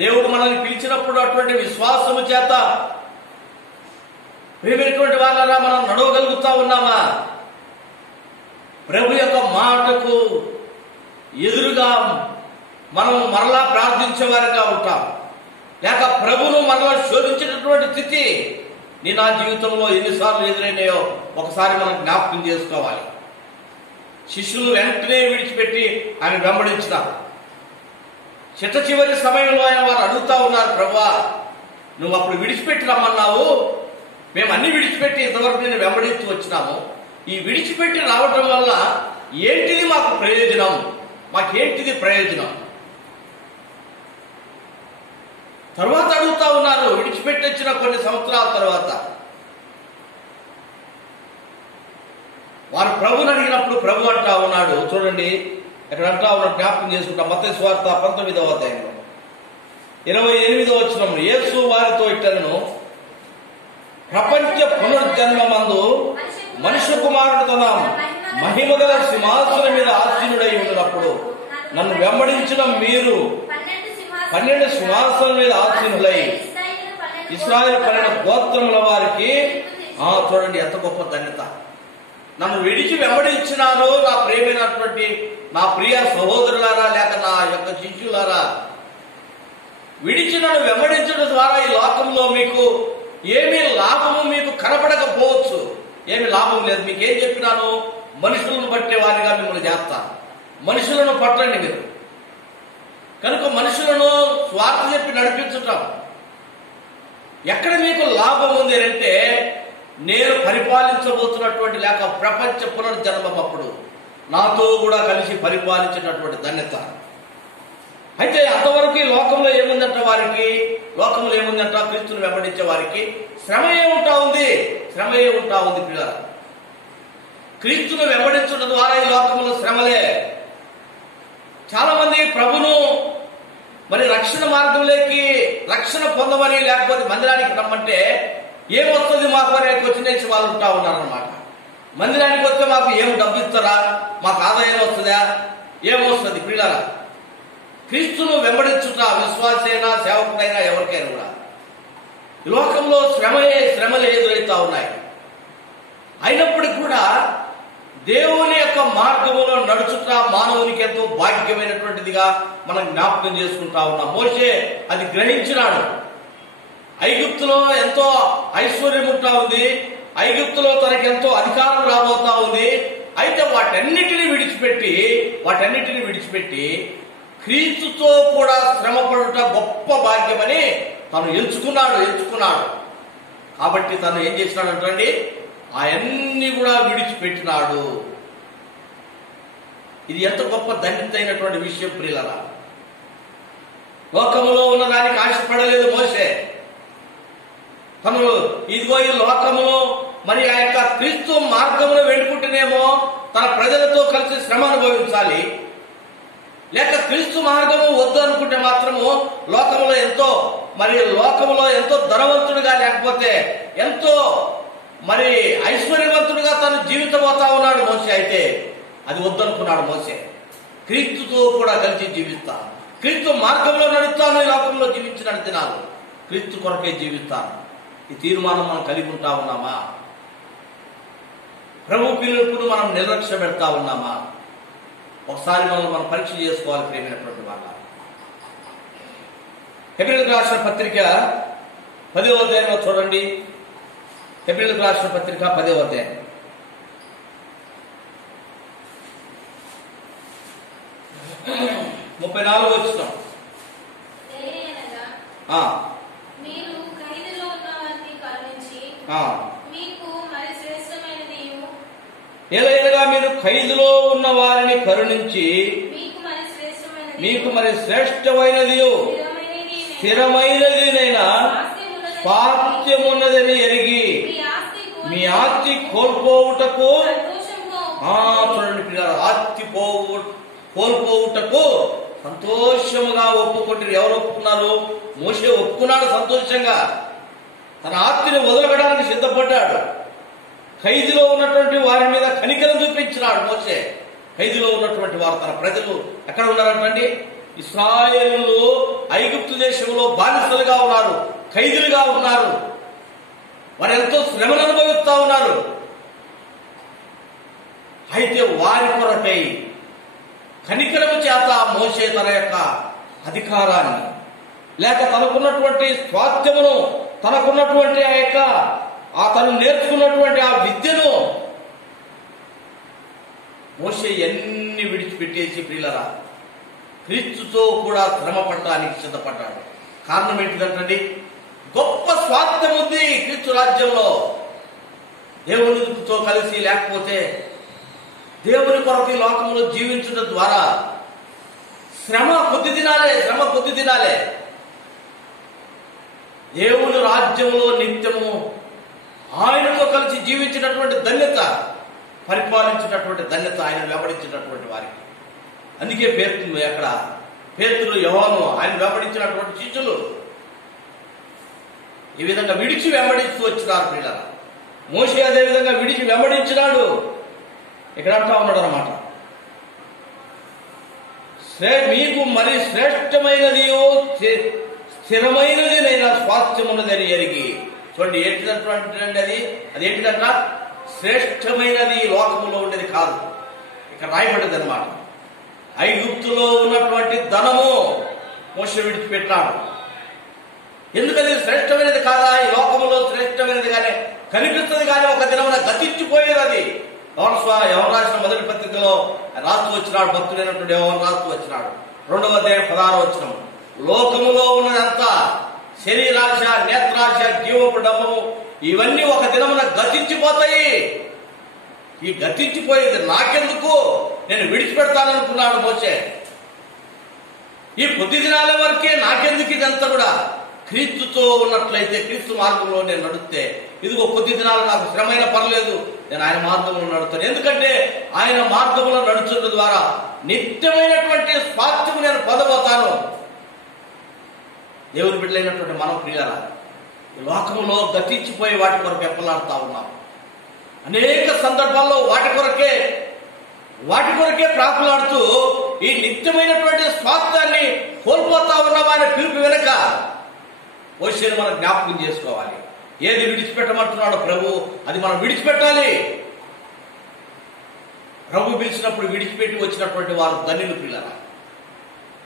దేవుడు మనల్ని పిలిచినప్పుడు అటువంటి విశ్వాసము చేత ప్రేమైనటువంటి వాళ్ళరా మనం నడవగలుగుతా ఉన్నామా? ప్రభు యొక్క మాటకు ఎదురుగా మనం మరలా ప్రార్థించేవారిగా ఉంటాం. లేక ప్రభును మరలా శోధించేటటువంటి స్థితి నా జీవితంలో ఎన్నిసార్లు ఎదురైనాయో ఒకసారి మనం జ్ఞాపకం చేసుకోవాలి. శిష్యులు వెంటనే విడిచిపెట్టి ఆయన వెంబడించినారు. చిట్ట చివరి సమయంలో ఆయన వారు అడుగుతా ఉన్నారు, ప్రభువా, నువ్వు అప్పుడు విడిచిపెట్టి రమ్మన్నావు, మేము అన్ని విడిచిపెట్టి ఇంతవరకు నేను వెంబడించి వచ్చినాము. ఈ విడిచిపెట్టి రావటం వల్ల ఏంటిది మాకు ప్రయోజనం? మాకేంటిది ప్రయోజనం? తర్వాత అడుగుతా ఉన్నారు. విడిచిపెట్టి వచ్చిన కొన్ని సంవత్సరాల తర్వాత వారు ప్రభుని అడిగినప్పుడు ప్రభు అంటా ఉన్నాడు, చూడండి ఇక్కడ అంటా ఉన్నాడు, జ్ఞాపకం చేసుకుంటాం. మత్తయి సువార్త 19వ అధ్యాయంలో 28వ వచనం, యేసు వారితో ఇట్లనెను, ప్రపంచ పునర్జన్మమందు మనుష్య కుమారుడు తన మహిమగల సింహాసనం మీద ఆసీనుడై ఉన్నప్పుడు నన్ను వెంబడించిన మీరు 12 సింహాసనం మీద ఆసీనులై ఇశ్రాయేలు 12 గోత్రముల వారికి, చూడండి ఎంత గొప్ప ధన్యత. నన్ను విడిచి వెంబడించినారు నా ప్రియమైనటువంటి నా ప్రియ సహోదరులారా, లేక నా యొక్క శిష్యులారా. విడిచి నన్ను వెంబడించడం ద్వారా ఈ లోకంలో మీకు ఏమీ లాభము మీకు కనపడకపోవచ్చు. ఏమి లాభం లేదు. మీకేం చెప్పినాను? మనుషులను పట్టే వారిగా మిమ్మల్ని చేస్తాను. మనుషులను పట్టండి మీరు. కనుక మనుషులను స్వార్థ చెప్పి నడిపించటం ఎక్కడ మీకు లాభం ఉంది అంటే, నేను పరిపాలించబోతున్నటువంటి లేక ప్రపంచ పునర్జన్మం అప్పుడు నాతో కూడా కలిసి పరిపాలించినటువంటి ధన్యత. అయితే అంతవరకు ఈ లోకంలో ఏముందంట, వారికి లోకంలో ఏముందంట, క్రీస్తుని వెంబడించే వారికి శ్రమ ఏముంటా ఉంది, శ్రమ ఏముంటా ఉంది. పిల్లల, క్రీస్తును వెంబడించడం ద్వారా ఈ లోకంలో శ్రమలే. చాలా మంది ప్రభును రక్షణ మార్గంలోకి రక్షణ పొందమని లేకపోతే మందిరానికి రమ్మంటే ఏమొస్తుంది మాకు అనే క్వశ్చన్ వేసి వాళ్ళు ఉంటా ఉన్నారన్నమాట. మందిరానికి వస్తే మాకు ఏం డబ్బు ఇస్తారా, మాకు ఆదాయం వస్తుందా, ఏమొస్తుంది? పిల్లల, క్రీస్తును వెంబడించుట విశ్వాసైనా సేవకుడైనా ఎవరికైనా కూడా ఈ లోకంలో శ్రమలే ఎదురవుతా ఉన్నాయి. అయినప్పటికీ కూడా దేవుని యొక్క మార్గములో నడుచుట మానవునికి ఎంతో భాగ్యమైనటువంటిదిగా మనం జ్ఞాపకం చేసుకుంటా ఉన్నాం. మోషే అది గ్రహించినాడు. ఐగుప్తులో ఎంతో ఐశ్వర్యం ఉంటా ఉంది, ఐగుప్తులో తనకెంతో అధికారం రాబోతా ఉంది. అయితే వాటన్నిటిని విడిచిపెట్టి క్రీస్తుతో కూడా శ్రమపడుట గొప్ప భాగ్యమని తను ఎంచుకున్నాడు. కాబట్టి తను ఏం చేసినాడంటండి, అవన్నీ కూడా విడిచిపెట్టినాడు. ఇది ఎంత గొప్ప ధన్యతైనటువంటి విషయం ప్రియులారా. లోకములో ఉన్న దానికి ఆశపడలేదు మోషే. తను ఇదిగో ఈ లోకములో మరి ఆ యొక్క క్రీస్తు మార్గములో వెంటుకుంటేనేమో తన ప్రజలతో కలిసి శ్రమ అనుభవించాలి, లేక క్రీస్తు మార్గము వద్దు అనుకుంటే మాత్రము లోకములో ఎంతో ధనవంతుడిగా లేకపోతే ఎంతో మరి ఐశ్వర్యవంతుడిగా తను జీవితపోతా ఉన్నాడు మోషే. అయితే అది వద్దనుకున్నాడు మోషే. క్రీస్తుతో కూడా కలిసి జీవిస్తాను, క్రీస్తు మార్గంలో నడుస్తాను, ఈ లోకంలో జీవించిన దినాలు క్రీస్తు కొరకే జీవిస్తాను. ఈ తీర్మానం మనం కలిగి ఉంటా ఉన్నామా? ప్రభు పిలుపును మనం నిర్లక్ష్య పెడతా ఉన్నామా? ఒకసారి మనం పరీక్ష చేసుకోవాలి ప్రియమైనటువంటి వాళ్ళ. హెబ్రీయులకు రాసిన పత్రిక 10వ అధ్యాయంలో చూడండి. హెబ్రీయులకు రాసిన పత్రిక 10వ అధ్యాయం 34వ వచనం. ఏలైనగా మీరు ఖైదులో ఉన్న వారిని కరుణించి మీకు మరి శ్రేష్టమైనది స్థిరమైనదినైనా స్వాస్థ్యమున్నదని ఎరిగి మీ ఆస్తి కోల్పోవుటకు చూడండి పిల్లలు, ఆస్తి కోల్పోవుటకు సంతోషముగా ఒప్పుకుంటారు. ఎవరు ఒప్పుకున్నారు? మోషే ఒప్పుకున్నాడు సంతోషంగా. తన ఆస్తిని వదలగడానికి సిద్ధపడ్డాడు. ఖైదులో ఉన్నటువంటి వారి మీద కనికరం చూపించినాడు మోషే. ఖైదులో ఉన్నటువంటి వారు తన ప్రజలు ఎక్కడ ఉన్నారంటండి? ఇశ్రాయేలు ఐగుప్తు దేశంలో బానిసలుగా ఉన్నారు, ఖైదులుగా ఉన్నారు. వారు ఎంతో శ్రమను అనుభవిస్తా ఉన్నారు. అయితే వారి కొరకై కనికరము చేత మోషే తన యొక్క అధికారాన్ని లేక తనకున్నటువంటి స్వాస్థ్యమును, తనకున్నటువంటి తను నేర్చుకున్నటువంటి ఆ విద్యను మోషే ఎన్ని విడిచిపెట్టేసి ప్రియులరా క్రీస్తుతో కూడా శ్రమ పడటానికి సిద్ధపడ్డాడు. కారణం ఏంటిదంటండి? గొప్ప స్వార్థం ఉంది క్రీస్తు రాజ్యంలో. దేవునితో కలిసి లేకపోతే దేవుని కొరకు ఈ లోకంలో జీవించడం ద్వారా శ్రమ కొద్ది దినాలే. దేవుని రాజ్యంలో నిత్యము ఆయనతో కలిసి జీవించినటువంటి ధన్యత, పరిపాలించినటువంటి ధన్యత, ఆయన వెంబడించినటువంటి వారికి. అందుకే పేతురు యోహాను ఆయన వెంబడించినటువంటి శిష్యులు ఈ విధంగా విడిచి వెంబడిస్తూ వచ్చినారు పిల్లలు. మోషే అదే విధంగా విడిచి వెంబడించినాడు. ఇక్కడ అంటా ఉన్నాడు అన్నమాట, మీకు మరి శ్రేష్టమైనది స్థిరమైనది నైనా స్వాస్థ్యమున్నదని ఎరిగి. చూడండి ఏంటిదంటే అదేంటిదంట? శ్రేష్టమైనది లోకములో ఉండేది కాదు, ఇక్కడ రాయబడ్డది అనమాట. ఐగుప్తులో ఉన్నటువంటి ధనము మోషే విడిచిపెట్టాడు. ఎందుకది శ్రేష్టమైనది కాదా? ఈ లోకములో శ్రేష్టమైనది కానీ కనిపిస్తుంది, కానీ ఒక దినమున గతించిపోయేది అది. యోహాను రాసిన మొదటి పత్రికలో రాస్తూ వచ్చినాడు, భక్తుడైనటువంటి యోహాను రాస్తూ వచ్చినాడు. 2వ అధ్యాయం 16వ వచనం. లోకములో ఉన్నదంతా శరీరాశ, నేత్రాశ, జీవపు డమ్మము ఇవన్నీ ఒక దినమున గతించిపోతాయి. ఈ గతించిపోయేది నాకెందుకు, నేను విడిచిపెడతాననుకున్నాడు మోషే. ఈ కొద్ది దినాల వరకే నాకెందుకు ఇదంతా కూడా. క్రీస్తుతో ఉన్నట్లయితే, క్రీస్తు మార్గంలో నేను నడిస్తే, ఇదిగో కొద్ది దినాలు నాకు శ్రమైన పర్లేదు, నేను ఆయన మార్గంలో నడుస్తాను. ఎందుకంటే ఆయన మార్గంలో నడుచుట ద్వారా నిత్యమైనటువంటి స్వాస్థ్యము నేను పొందబోతాను. దేవుని బిడ్డలైనటువంటి మనం ప్రియులారా, ఈ లోకంలో గతించిపోయి వాటి కొరకు ఎప్పలాడుతూ ఉన్నాం. అనేక సందర్భాల్లో వాటి కొరకే ప్రాకులాడుతూ ఈ నిత్యమైనటువంటి స్వార్థాన్ని కోల్పోతా ఉన్నామా అనే పిలుపు వెనక మోషేను మనం జ్ఞాపకం చేసుకోవాలి. ఏది విడిచిపెట్టమంటున్నాడో ప్రభు అది మనం విడిచిపెట్టాలి. ప్రభు పిలిచినప్పుడు విడిచిపెట్టి వచ్చినటువంటి వారు ధన్యులు పిల్లరా.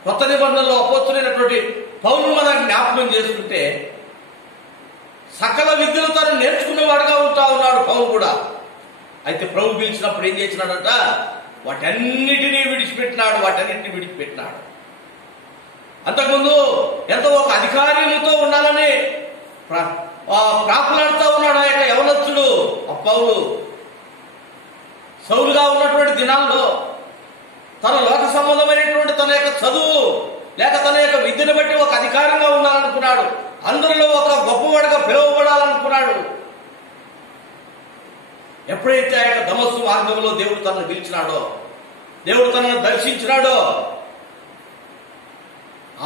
కొత్త నిబంధనలో అపోస్తులైనటువంటి పౌలును మనం జ్ఞాపకం చేసుకుంటే సకల విద్యలు తను నేర్చుకునేవాడుగా ఉంటా ఉన్నాడు పౌలు కూడా. అయితే ప్రభు పిలిచినప్పుడు ఏం చేసినాడంట? వాటన్నిటినీ విడిచిపెట్టినాడు. అంతకుముందు ఎంతో ఒక అధికారితో ఉండాలని ప్రాకులాడుతూ ఉన్నాడు ఆ యొక్క యవనస్తుడు పౌలు. సౌలుగా ఉన్నటువంటి దినాల్లో తన లోక సంబంధమైనటువంటి తన యొక్క చదువు లేక తన యొక్క విద్యను బట్టి ఒక అధికారంగా ఉండాలనుకున్నాడు. అందరిలో ఒక గొప్పవాడిగా పిలువబడాలనుకున్నాడు. ఎప్పుడైతే ఆ యొక్క దమస్సు మార్గంలో దేవుడు తనను పిలిచినాడో, దేవుడు తనను దర్శించినాడో,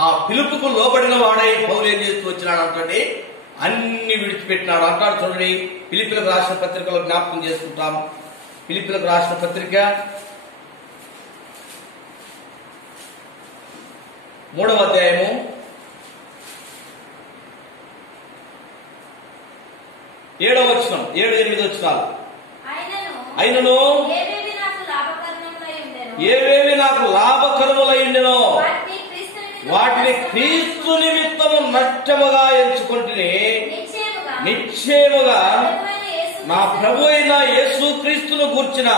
ఆ పిలుపుకు లోబడిన వాడై పౌలు ఏం చేస్తూ వచ్చినాడు అంటే అన్ని విడిచిపెట్టినాడు అంటాడు. చూడండి, ఫిలిప్పీలకు రాసిన పత్రికలో జ్ఞాపకం చేసుకుంటాం. ఫిలిప్పీలకు రాసిన పత్రిక 3వ అధ్యాయము 7వ వచనం, 7-8 వచనాలు. అయినను ఏవేవి నాకు లాభకరములై ఉండెనో వాటిని క్రీస్తు నిమిత్తము నష్టముగా ఎంచుకుంటుని నిశ్చయముగా నా ప్రభు అయిన యేసు క్రీస్తును గూర్చిన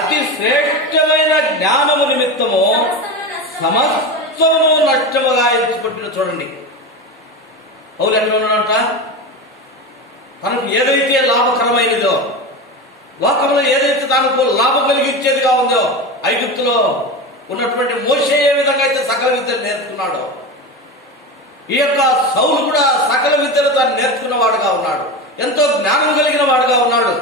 అతి శ్రేష్టమైన జ్ఞానము నిమిత్తము సమస్తమును నష్టముగా ఎంచుకుంటున్న. చూడండి, పౌలు ఎట్లా ఉన్నాడంట? తనకు ఏదైతే లాభకరమైనదో, లోకంలో ఏదైతే తనకు లాభం కలిగించేదిగా ఉందో, ఐగుప్తులో ఉన్నటువంటి మోషే ఏ విధంగా అయితే సకల విద్యలు నేర్చుకున్నాడో, ఈ యొక్క సౌలు కూడా సకల విద్యలు తాను నేర్చుకున్నవాడుగా ఉన్నాడు. ఎంతో జ్ఞానం కలిగిన వాడుగా ఉన్నాడు.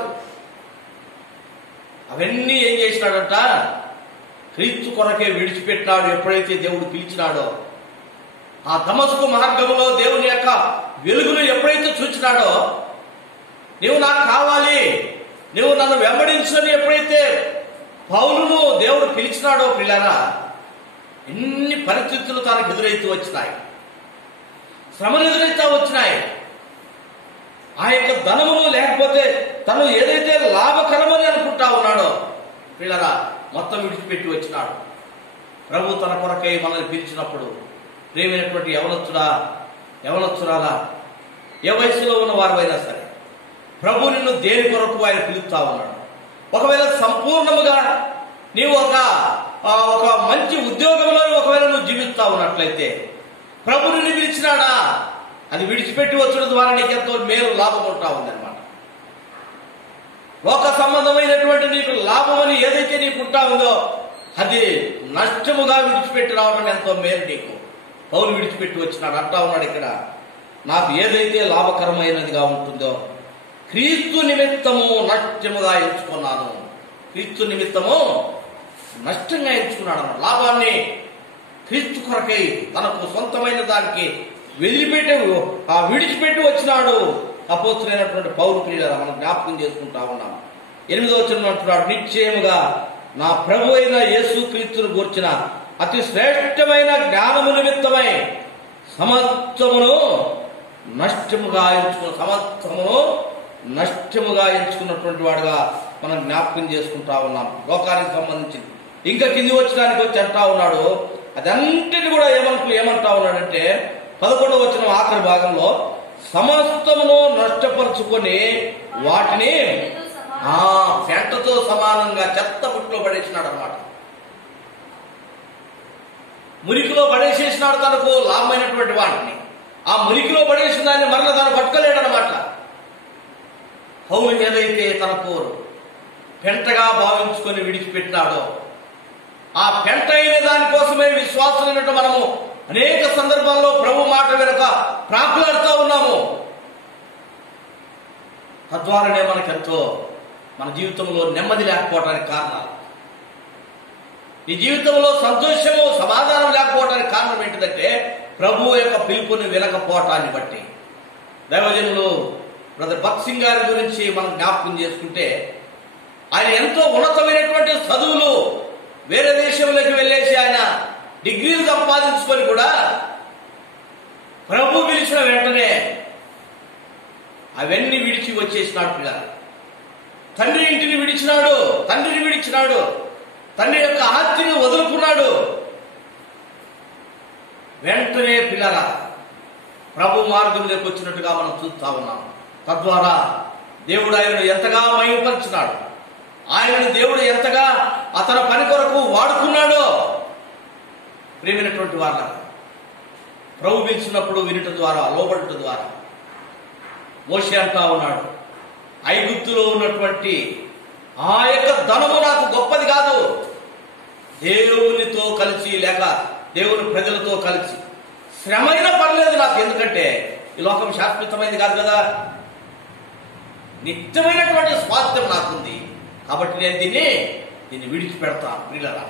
అవన్నీ ఏం చేసినాడంట? క్రీస్తు కొరకే విడిచిపెట్టినాడు. ఎప్పుడైతే దేవుడు పిలిచినాడో, ఆ దమస్కు మార్గంలో దేవుని యొక్క వెలుగును ఎప్పుడైతే చూచినాడో, నీవు నాకు కావాలి, నువ్వు నన్ను వెంబడించని ఎప్పుడైతే పౌలును దేవుడు పిలిచినాడో పిల్లరా, ఎన్ని పరిస్థితులు తనకు ఎదురైతూ వచ్చినాయి, శ్రమలు ఎదురైతే వచ్చినాయి. ఆ యొక్క ధనమును లేకపోతే తను ఏదైతే లాభకరమని అనుకుంటా ఉన్నాడో పిల్లరా, మొత్తం విడిచిపెట్టి వచ్చినాడు. ప్రభు తన కొరకై మనల్ని పిలిచినప్పుడు, ప్రేమైనటువంటి యవనస్తురాలా, ఏ వయసులో ఉన్న వారైనా సరే, ప్రభు నిన్ను దేని కొరకు ఆయన పిలుస్తా ఉన్నాడు. ఒకవేళ సంపూర్ణముగా నీవు ఒక మంచి ఉద్యోగంలో ఒకవేళ నువ్వు జీవిస్తా ఉన్నట్లయితే, ప్రభు నిన్ను పిలిచినాడా, అది విడిచిపెట్టి వచ్చడం ద్వారా నీకెంతో మేలు లాభం ఉంటా ఉందన్నమాట. లోక సంబంధమైనటువంటి నీకు లాభం అని ఏదైతే నీకు ఉంటా ఉందో అది నష్టముగా విడిచిపెట్టి రావడం ఎంతో మేలు నీకు. పౌలు విడిచిపెట్టి వచ్చినాడు, అంటా ఉన్నాడు ఇక్కడ, నాకు ఏదైతే లాభకరమైనదిగా ఉంటుందో క్రీస్తు నిమిత్తము నష్టముగా ఎంచుకున్నాను. క్రీస్తు నిమిత్తము నష్టంగా ఎంచుకున్నాడు అన్నమాట. లాభాన్ని క్రీస్తు కొరకై తనకు సొంతమైన దానికి విడిచిపెట్టి వచ్చినాడు అపోస్తులైనటువంటి పౌలు. ప్రియులారా, మనం జ్ఞాపకం చేసుకుంటా ఉన్నాం. 8వ వచనం అంటున్నాడు, నిశ్చయముగా నా ప్రభు అయిన యేసు క్రీస్తును గూర్చిన అతి శ్రేష్టమైన జ్ఞానము నిమిత్తమై సమస్తమును నష్టముగా ఎంచుకున్నటువంటి వాడుగా మనం జ్ఞాపకం చేసుకుంటా ఉన్నాం. లోకానికి సంబంధించింది ఇంకా కింది వచ్చడానికి వచ్చి అంటా ఉన్నాడు. అదంటిని కూడా ఏమంటా ఉన్నాడంటే 11వ వచనం ఆఖరి భాగంలో, సమస్తమును నష్టపరుచుకొని వాటిని పెంటతో సమానంగా చెత్త పుట్లో పడేసినాడు అన్నమాట. మురికిలో పడేసేసినాడు తనకు లాభమైనటువంటి వాటిని. ఆ మురికిలో పడేసిన దాన్ని మరల తాను పట్టుకోలేడనమాట. పౌలు ఏదైతే తనకు పెంటగా భావించుకొని విడిచిపెట్టినాడో, ఆ పెంట అయిన దానికోసమే విశ్వాసమైనట్టు మనము అనేక సందర్భాల్లో ప్రభు మాట వెనుక ప్రాకులాడుతూ ఉన్నాము. తద్వారానే మనకెంతో మన జీవితంలో నెమ్మది లేకపోవడానికి కారణాలు, ఈ జీవితంలో సంతోషము సమాధానం లేకపోవడానికి కారణం ఏంటిదంటే ప్రభు యొక్క పిలుపుని వినకపోవటాన్ని బట్టి. దైవజనులు బ్రదర్ భక్త్ సింగ్ గారి గురించి మనం జ్ఞాపకం చేసుకుంటే, ఆయన ఎంతో ఉన్నతమైనటువంటి చదువులు వేరే దేశంలోకి వెళ్ళేసి ఆయన డిగ్రీలు సంపాదించుకొని కూడా ప్రభు పిలిచిన వెంటనే అవన్నీ విడిచి వచ్చేసినాడు పిల్లలు. తండ్రి ఇంటిని విడిచినాడు, తండ్రిని విడిచినాడు, తండ్రి యొక్క ఆస్తిని వదులుకున్నాడు. వెంటనే పిల్లల ప్రభు మార్గంలోకి వచ్చినట్టుగా మనం చూస్తా ఉన్నాం. తద్వారా దేవుడు ఆయనను ఎంతగా మహిమపరిచినాడు, ఆయనను దేవుడు ఎంతగా అతని పని కొరకు వాడుకున్నాడో. ప్రియమైనటువంటి వాళ్ళ ప్రభు పిలిచినప్పుడు వినటం ద్వారా, లోబడటం ద్వారా మోషే అంటా ఉన్నాడు, ఐగుప్తులో ఉన్నటువంటి ఆ యొక్క ధనము నాకు గొప్పది కాదు, దేవునితో కలిసి లేక దేవుని ప్రజలతో కలిసి శ్రమైన పర్లేదు నాకు, ఎందుకంటే ఈ లోకం శాశ్వతమైనది కాదు కదా, నిత్యమైనటువంటి స్వాస్థ్యం నాకుంది. కాబట్టి నేను దీన్ని విడిచిపెడతాను. ప్రియులారా,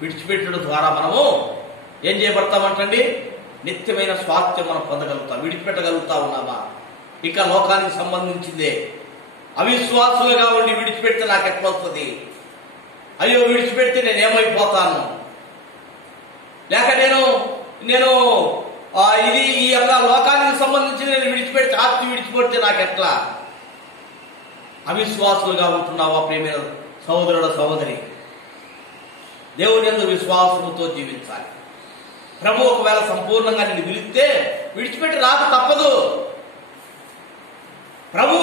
విడిచిపెట్టడం ద్వారా మనము ఏం చేయబడతామంటండి? నిత్యమైన స్వాస్థ్యం మనం పొందగలుగుతాం. విడిచిపెట్టగలుగుతా ఉన్నామా? ఇక లోకానికి సంబంధించిందే. అవిశ్వాసులుగా ఉండి విడిచిపెడితే నాకు ఎట్లా వస్తుంది? అయ్యో విడిచిపెడితే నేను ఏమైపోతాను, లేక నేను ఇది ఈ యొక్క లోకానికి సంబంధించి నేను విడిచిపెడితే, ఆస్తి విడిచిపెడితే నాకు ఎట్లా? అవిశ్వాసులుగా ఉంటున్నావా? ప్రియమైన సహోదరుడు సహోదరి, దేవుని యందు విశ్వాసముతో జీవించాలి. ప్రభు ఒకవేళ సంపూర్ణంగా నిన్ను పిలిస్తే విడిచిపెట్టి రాక తప్పదు. ప్రభు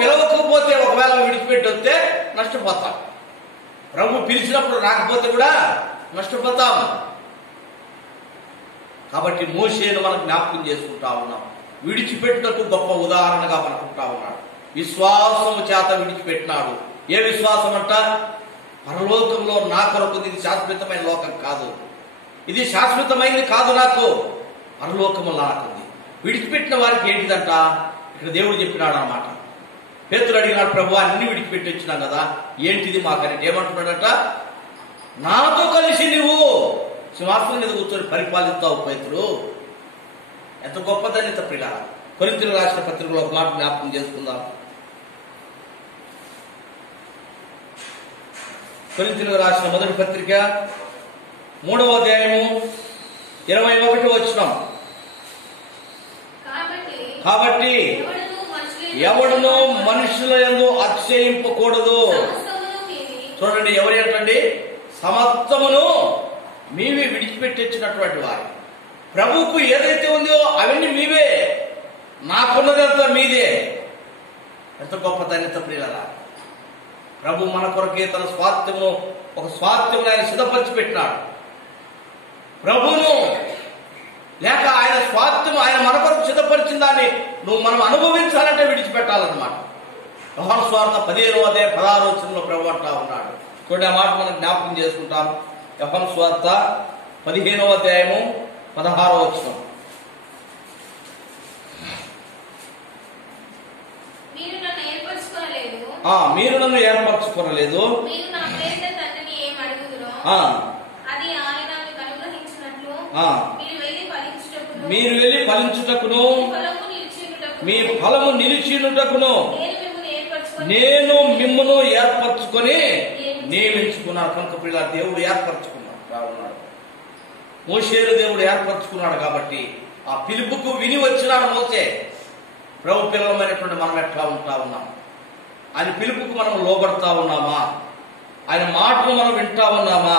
పిలవకపోతే ఒకవేళ విడిచిపెట్టి వస్తే నష్టపోతాం. ప్రభు పిలిచినప్పుడు రాకపోతే కూడా నష్టపోతాం. కాబట్టి మోషేను మనం జ్ఞాపకం చేసుకుంటా ఉన్నాం. విడిచిపెట్టుటకు గొప్ప ఉదాహరణగా మనకుంటా ఉన్నాడు. విశ్వాసము చేత విడిచిపెట్టినాడు. ఏ విశ్వాసం అంట? పరలోకంలో నా కొరకు, ఇది శాశ్వతమైన లోకం కాదు, ఇది శాశ్వతమైనది కాదు, నాకు పరలోకము నాకుంది. విడిచిపెట్టిన వారికి ఏంటిదంట? ఇక్కడ దేవుడు చెప్పినాడు అన్నమాట. పేతురు అడిగినాడు, ప్రభు అన్ని విడిచిపెట్టి వచ్చినాం కదా, ఏంటిది మాకని. ఏమంటున్నాడట? నాతో కలిసి నువ్వు సింహాసనం మీద కూర్చొని పరిపాలిస్తావు పేతురు. ఎంత గొప్ప ధన్యత ప్రియులారా. కొరింథీయులకు రాసిన పత్రికలో ఒక మాట జ్ఞాపకం చేసుకుందాం. కొరింథీయులకు రాసిన మొదటి పత్రిక 3వ అధ్యాయము 21వ వచనం. కాబట్టి ఎవడును మనుషుల యందు అతిశయింపకూడదు. చూడండి, ఎవరు ఏంటండి? సమస్తమును మీవి విడిచిపెట్టించినటువంటి వారు. ప్రభువుకు ఏదైతే ఉందో అవన్నీ మీవే, నాకున్నదంతా మీదే. ఎంత గొప్ప ధన్యత ప్రియులారా. ప్రభు మన కొరకే తన స్వాస్థ్యమును, ఒక స్వాస్థ్యమును ఆయన సిద్ధపరిచి పెట్టినాడు. ప్రభువును లేక ఆయన స్వాస్థ్యం ఆయన మన కొరకు సిద్ధపరిచిన దాన్ని మనం అనుభవించాలంటే విడిచిపెట్టాలన్నమాట. యోహాను సువార్త 15వ అధ్యాయం 16వ వచనంలో ప్రభు అంటా ఉన్నాడు. చూడండి, ఆ మాట మనం జ్ఞాపకం చేసుకుంటాం. యోహాను సువార్త 15వ అధ్యాయము 16వ వచనం. మీరు నన్ను ఏర్పరచుకోలేదు, మీరు వెళ్ళి ఫలించుటకును మీ ఫలము నిలిచినటకును నేను మిమ్మును ఏర్పరచుకొని నియమించుకున్నాను. కనుక ప్రియుల దేవుడు ఏర్పరచుకున్నాడు. మోషేను దేవుడు ఏర్పరచుకున్నాడు. కాబట్టి ఆ పిలుపుకు విని వచ్చినాడు మోసే. ప్రభు పిల్లలమైనటువంటి మనం ఎట్లా ఉంటా ఉన్నాం? ఆయన పిలుపుకు మనం లోబడతా ఉన్నామా? ఆయన మాటలు మనం వింటా ఉన్నామా?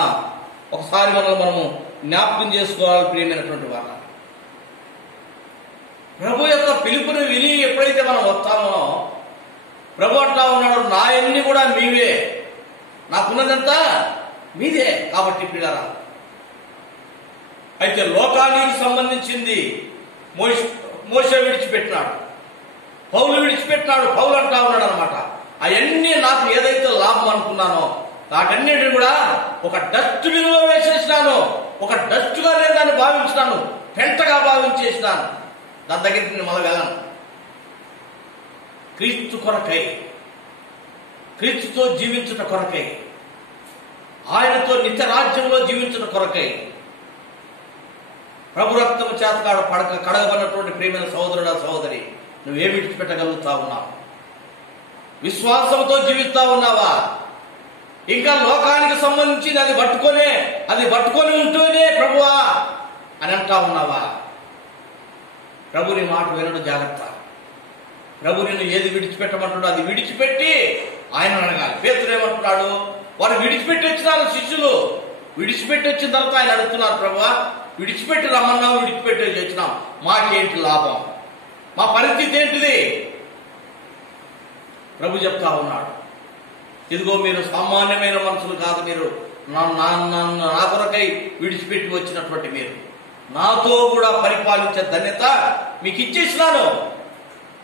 ఒకసారి మనము జ్ఞాపకం చేసుకోవాలి. ప్రియమైనటువంటి వాళ్ళ ప్రభు యొక్క పిలుపుని విని ఎప్పుడైతే మనం వస్తామో, ప్రభు అంటా ఉన్నాడు, నా అన్ని కూడా మీవే, నాకున్నదంతా మీదే. కాబట్టి పిల్లరా, అయితే లోకానికి సంబంధించింది మోషే విడిచిపెట్టినాడు, పౌలు విడిచిపెట్టినాడు. పౌలు అంటా ఉన్నాడు అనమాట, అవన్నీ నాకు ఏదైతే లాభం అనుకున్నానో వాటన్నిటిని కూడా ఒక డస్ట్ బిన్లో వేసేసినాను. ఒక డస్ట్గా నేను దాన్ని భావించినాను, పెంటగా భావించేసినాను. దాని దగ్గరికి నేను మళ్ళీ వెళ్ళను. క్రీస్తు కొరకై, క్రీస్తుతో జీవించుట కొరకై, ఆయనతో నిత్య రాజ్యంలో జీవించుట కొరకై, ప్రభు రక్తము చేత కడగబడినటువంటి ప్రియమైన సహోదరుడా సహోదరి, నువ్వేమి విడిచిపెట్టగలుగుతా ఉన్నావు? విశ్వాసంతో జీవిస్తా ఉన్నావా? ఇంకా లోకానికి సంబంధించింది అది పట్టుకొని ఉంటూనే ప్రభువా అని అంటా ఉన్నావా? ప్రభుని మాట వినడం జాగ్రత్త. ప్రభు నిన్ను ఏది విడిచిపెట్టమంటాడో అది విడిచిపెట్టి ఆయన అడగాలి. పేతురు ఏమంటున్నాడు? వారు విడిచిపెట్టి వచ్చినారు శిష్యులు. విడిచిపెట్టి వచ్చిన తర్వాత ఆయన అడుగుతున్నారు, ప్రభువా విడిచిపెట్టి రమ్మన్నావు, విడిచిపెట్టి వచ్చినాం, మాకేంటి లాభం, మా పరిస్థితి ఏంటిది? ప్రభు చెప్తా ఉన్నాడు, ఇదిగో మీరు సామాన్యమైన మనుషులు కాదు, మీరు నా కొరకై విడిచిపెట్టి వచ్చినటువంటి మీరు నాతో కూడా పరిపాలించే ధన్యత మీకు ఇచ్చేసినాను.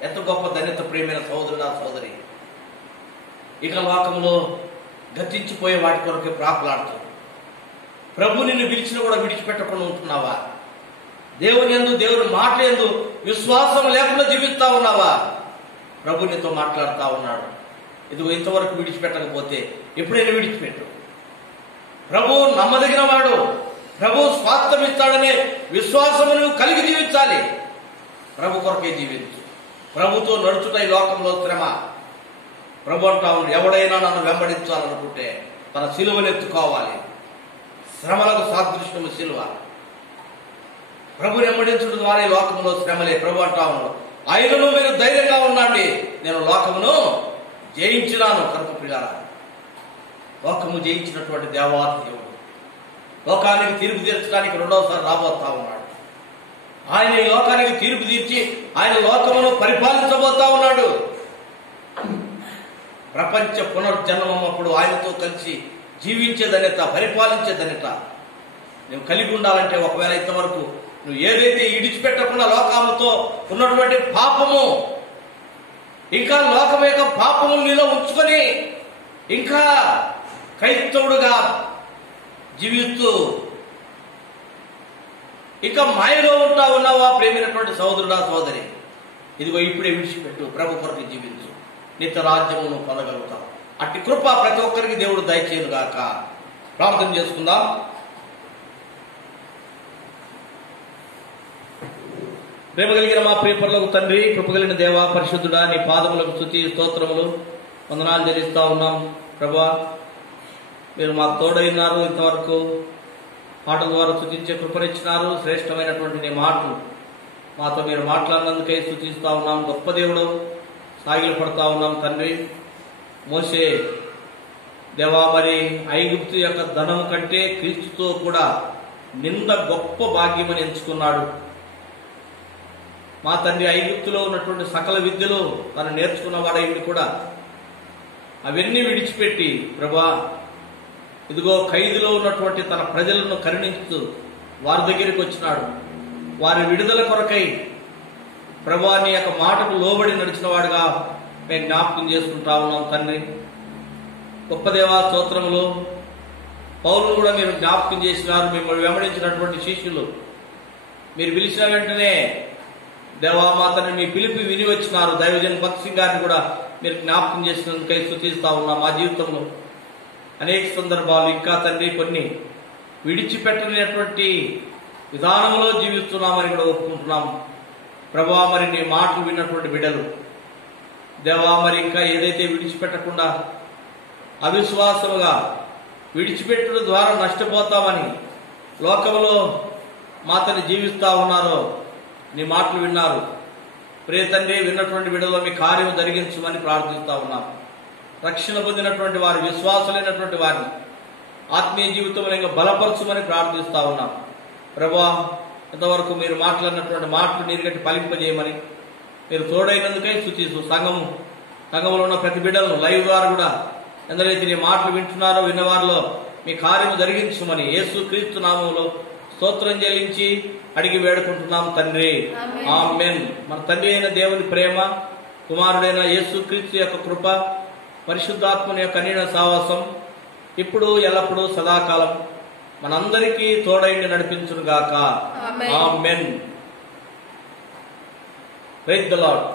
ఎంత గొప్ప ధన్యత ప్రియమైన సోదరుడా సోదరి. ఇక లోకంలో గతించిపోయే వాటి కొరకే ప్రాకులాడుతావు. ప్రభు నిన్ను పిలిచిన కూడా విడిచిపెట్టకుండా ఉంటున్నావా? దేవుని యందు, దేవుని మాట యందు విశ్వాసం లేకుండా జీవిస్తా ఉన్నావా? ప్రభు నీతో మాట్లాడుతూ ఉన్నాడు, ఇదిగో ఇంతవరకు విడిచిపెట్టకపోతే ఎప్పుడైనా విడిచిపెట్టు. ప్రభు నమ్మదగిన వాడు, ప్రభు స్వాస్థ్యం ఇస్తాడనే విశ్వాసమును కలిగి జీవించాలి. ప్రభు కొరకే జీవించు. ప్రభుతో నడుచుట ఈ లోకంలో శ్రమ. ప్రభు అంటా ఉన్నాడు, ఎవడైనా నన్ను వెంబడించాలనుకుంటే తన సిలువను ఎత్తుకోవాలి. శ్రమలకు సాదృశ్యము సిలువ. ప్రభుని వెంబడించడం ద్వారా ఈ లోకంలో శ్రమలే. ప్రభు అంటా ఉన్నాడు, ఆయనను మీరు ధైర్యంగా ఉండండి, నేను లోకమును జయించినాను. కనుక ప్రియారా, లోకము జయించినటువంటి దేవాది దేవుడు లోకానికి తీర్పు తీర్చడానికి రెండవసారి రాబోతా ఉన్నాడు. ఆయన ఈ లోకానికి తీర్పు తీర్చి ఆయన లోకమును పరిపాలించబోతా ఉన్నాడు. ప్రపంచ పునర్జన్మం అప్పుడు ఆయనతో కలిసి జీవించే ధన్యత, పరిపాలించే ధన్యత నువ్వు కలిగి ఉండాలంటే, ఒకవేళ ఇంతవరకు నువ్వు ఏదైతే ఇడిచిపెట్టకుండా లోకాలతో ఉన్నటువంటి పాపము, ఇంకా లోకం యొక్క పాపము నీలో ఉంచుకొని ఇంకా క్రైస్తవుడుగా జీవిస్తూ ఇక మాయలో ఉంటా ఉన్నావా? ప్రేమైనటువంటి సహోదరుడా సహోదరి, ఇదిగో ఇప్పుడే విడిచిపెట్టు, ప్రభు కొరకు జీవించు, నిత్య రాజ్యమును పొందగలుగుతావు. అట్టి కృప ప్రతి ఒక్కరికి దేవుడు దయచేయను గాక. ప్రార్థన చేసుకుందాం. ప్రేమ కలిగిన మా ప్రియపరులకు తండ్రి, కృపగలిగిన దేవా, పరిశుద్ధుడా, నీ పాదములకు స్తుతి స్తోత్రములు వందనాలు చెల్లిస్తా ఉన్నాం. ప్రభా, మీరు మాకు తోడైనారు, ఇంతవరకు మాటల ద్వారా స్తుతించే కృపనిచ్చినారు. శ్రేష్టమైనటువంటి నీ మాటలు మాతో మీరు మాట్లాడినందుకే స్తుతిస్తా ఉన్నాం. గొప్ప దేవుడు, సాగిలు పడతా ఉన్నాం తండ్రి. మోషే దేవా, మరి ఐగుప్తు యొక్క ధనం కంటే క్రీస్తుతో కూడా నింద గొప్ప భాగ్యమని ఎంచుకున్నాడు. మా తండ్రి, ఐగుప్తులో ఉన్నటువంటి సకల విద్యలు తను నేర్చుకున్నవాడైంది కూడా అవన్నీ విడిచిపెట్టి ప్రభా, ఇదిగో ఖైదులో ఉన్నటువంటి తన ప్రజలను కరుణించుతూ వారి దగ్గరికి వచ్చినాడు. వారి విడుదల కొరకై ప్రభా నీ యొక్క మాటకు లోబడి నడిచిన వాడుగా మేము జ్ఞాపకం చేసుకుంటా ఉన్నాం తండ్రి. గొప్ప దేవా, స్తోత్రములు. పౌరులు కూడా మీరు జ్ఞాపకం చేసినారు. మిమ్మల్ని వెంబడించినటువంటి శిష్యులు మీరు పిలిచిన వెంటనే దేవా మా తండ్రి మీ పిలుపు విని వచ్చినారు. దైవజన్ భక్త్ సింగ్ గారిని కూడా మీరు జ్ఞాపకం చేసినందుకై స్తుతిస్తా ఉన్నాం. మా జీవితంలో అనేక సందర్భాలు ఇంకా తండ్రి కొన్ని విడిచిపెట్టలేనటువంటి విధానంలో జీవిస్తున్నామని కూడా ఒప్పుకుంటున్నాం. ప్రభా, మరి నీ మాటలు విన్నటువంటి బిడ్డలు దేవా, మరి ఇంకా ఏదైతే విడిచిపెట్టకుండా అవిశ్వాసముగా విడిచిపెట్టడం ద్వారా నష్టపోతామని లోకంలో మాతని జీవిస్తా ఉన్నారో నీ మాటలు విన్నారు. ప్రియ తండ్రి, విన్నటువంటి బిడ్డలో మీ కార్యం జరిగించమని ప్రార్థిస్తా ఉన్నాం. రక్షణ పొందినటువంటి వారు, విశ్వాసులైనటువంటి వారిని ఆత్మీయ జీవితంలో ఇంకా బలపరచమని ప్రార్థిస్తా ఉన్నాం. ప్రభా, ఇంతవరకు మీరు మాట్లాడినటువంటి మాటలు నీరుగట్టి ఫలింపజేయమని మీరు తోడైనందుకే స్తుతిస్తూ సంఘంలో ఉన్న ప్రతి బిడ్డలను లైవ్ ద్వారా కూడా ఎందరైతే నీ మాటలు వింటున్నారో విన్నవారిలో మీ కార్యము జరిగించమని యేసు క్రీస్తు నామములో స్తోత్రం చెల్లించి అడిగి వేడుకుంటున్నాం తండ్రి. ఆమేన్. మన తండ్రి అయిన దేవుని ప్రేమ, కుమారుడైన యేసు క్రీస్తు యొక్క కృప, పరిశుద్ధాత్మని యొక్క అన్యోన్య సహవాసం ఇప్పుడు ఎల్లప్పుడూ సదాకాలం మనందరికీ తోడైండి నడిపించును గాక. ఆమేన్. Praise the lord.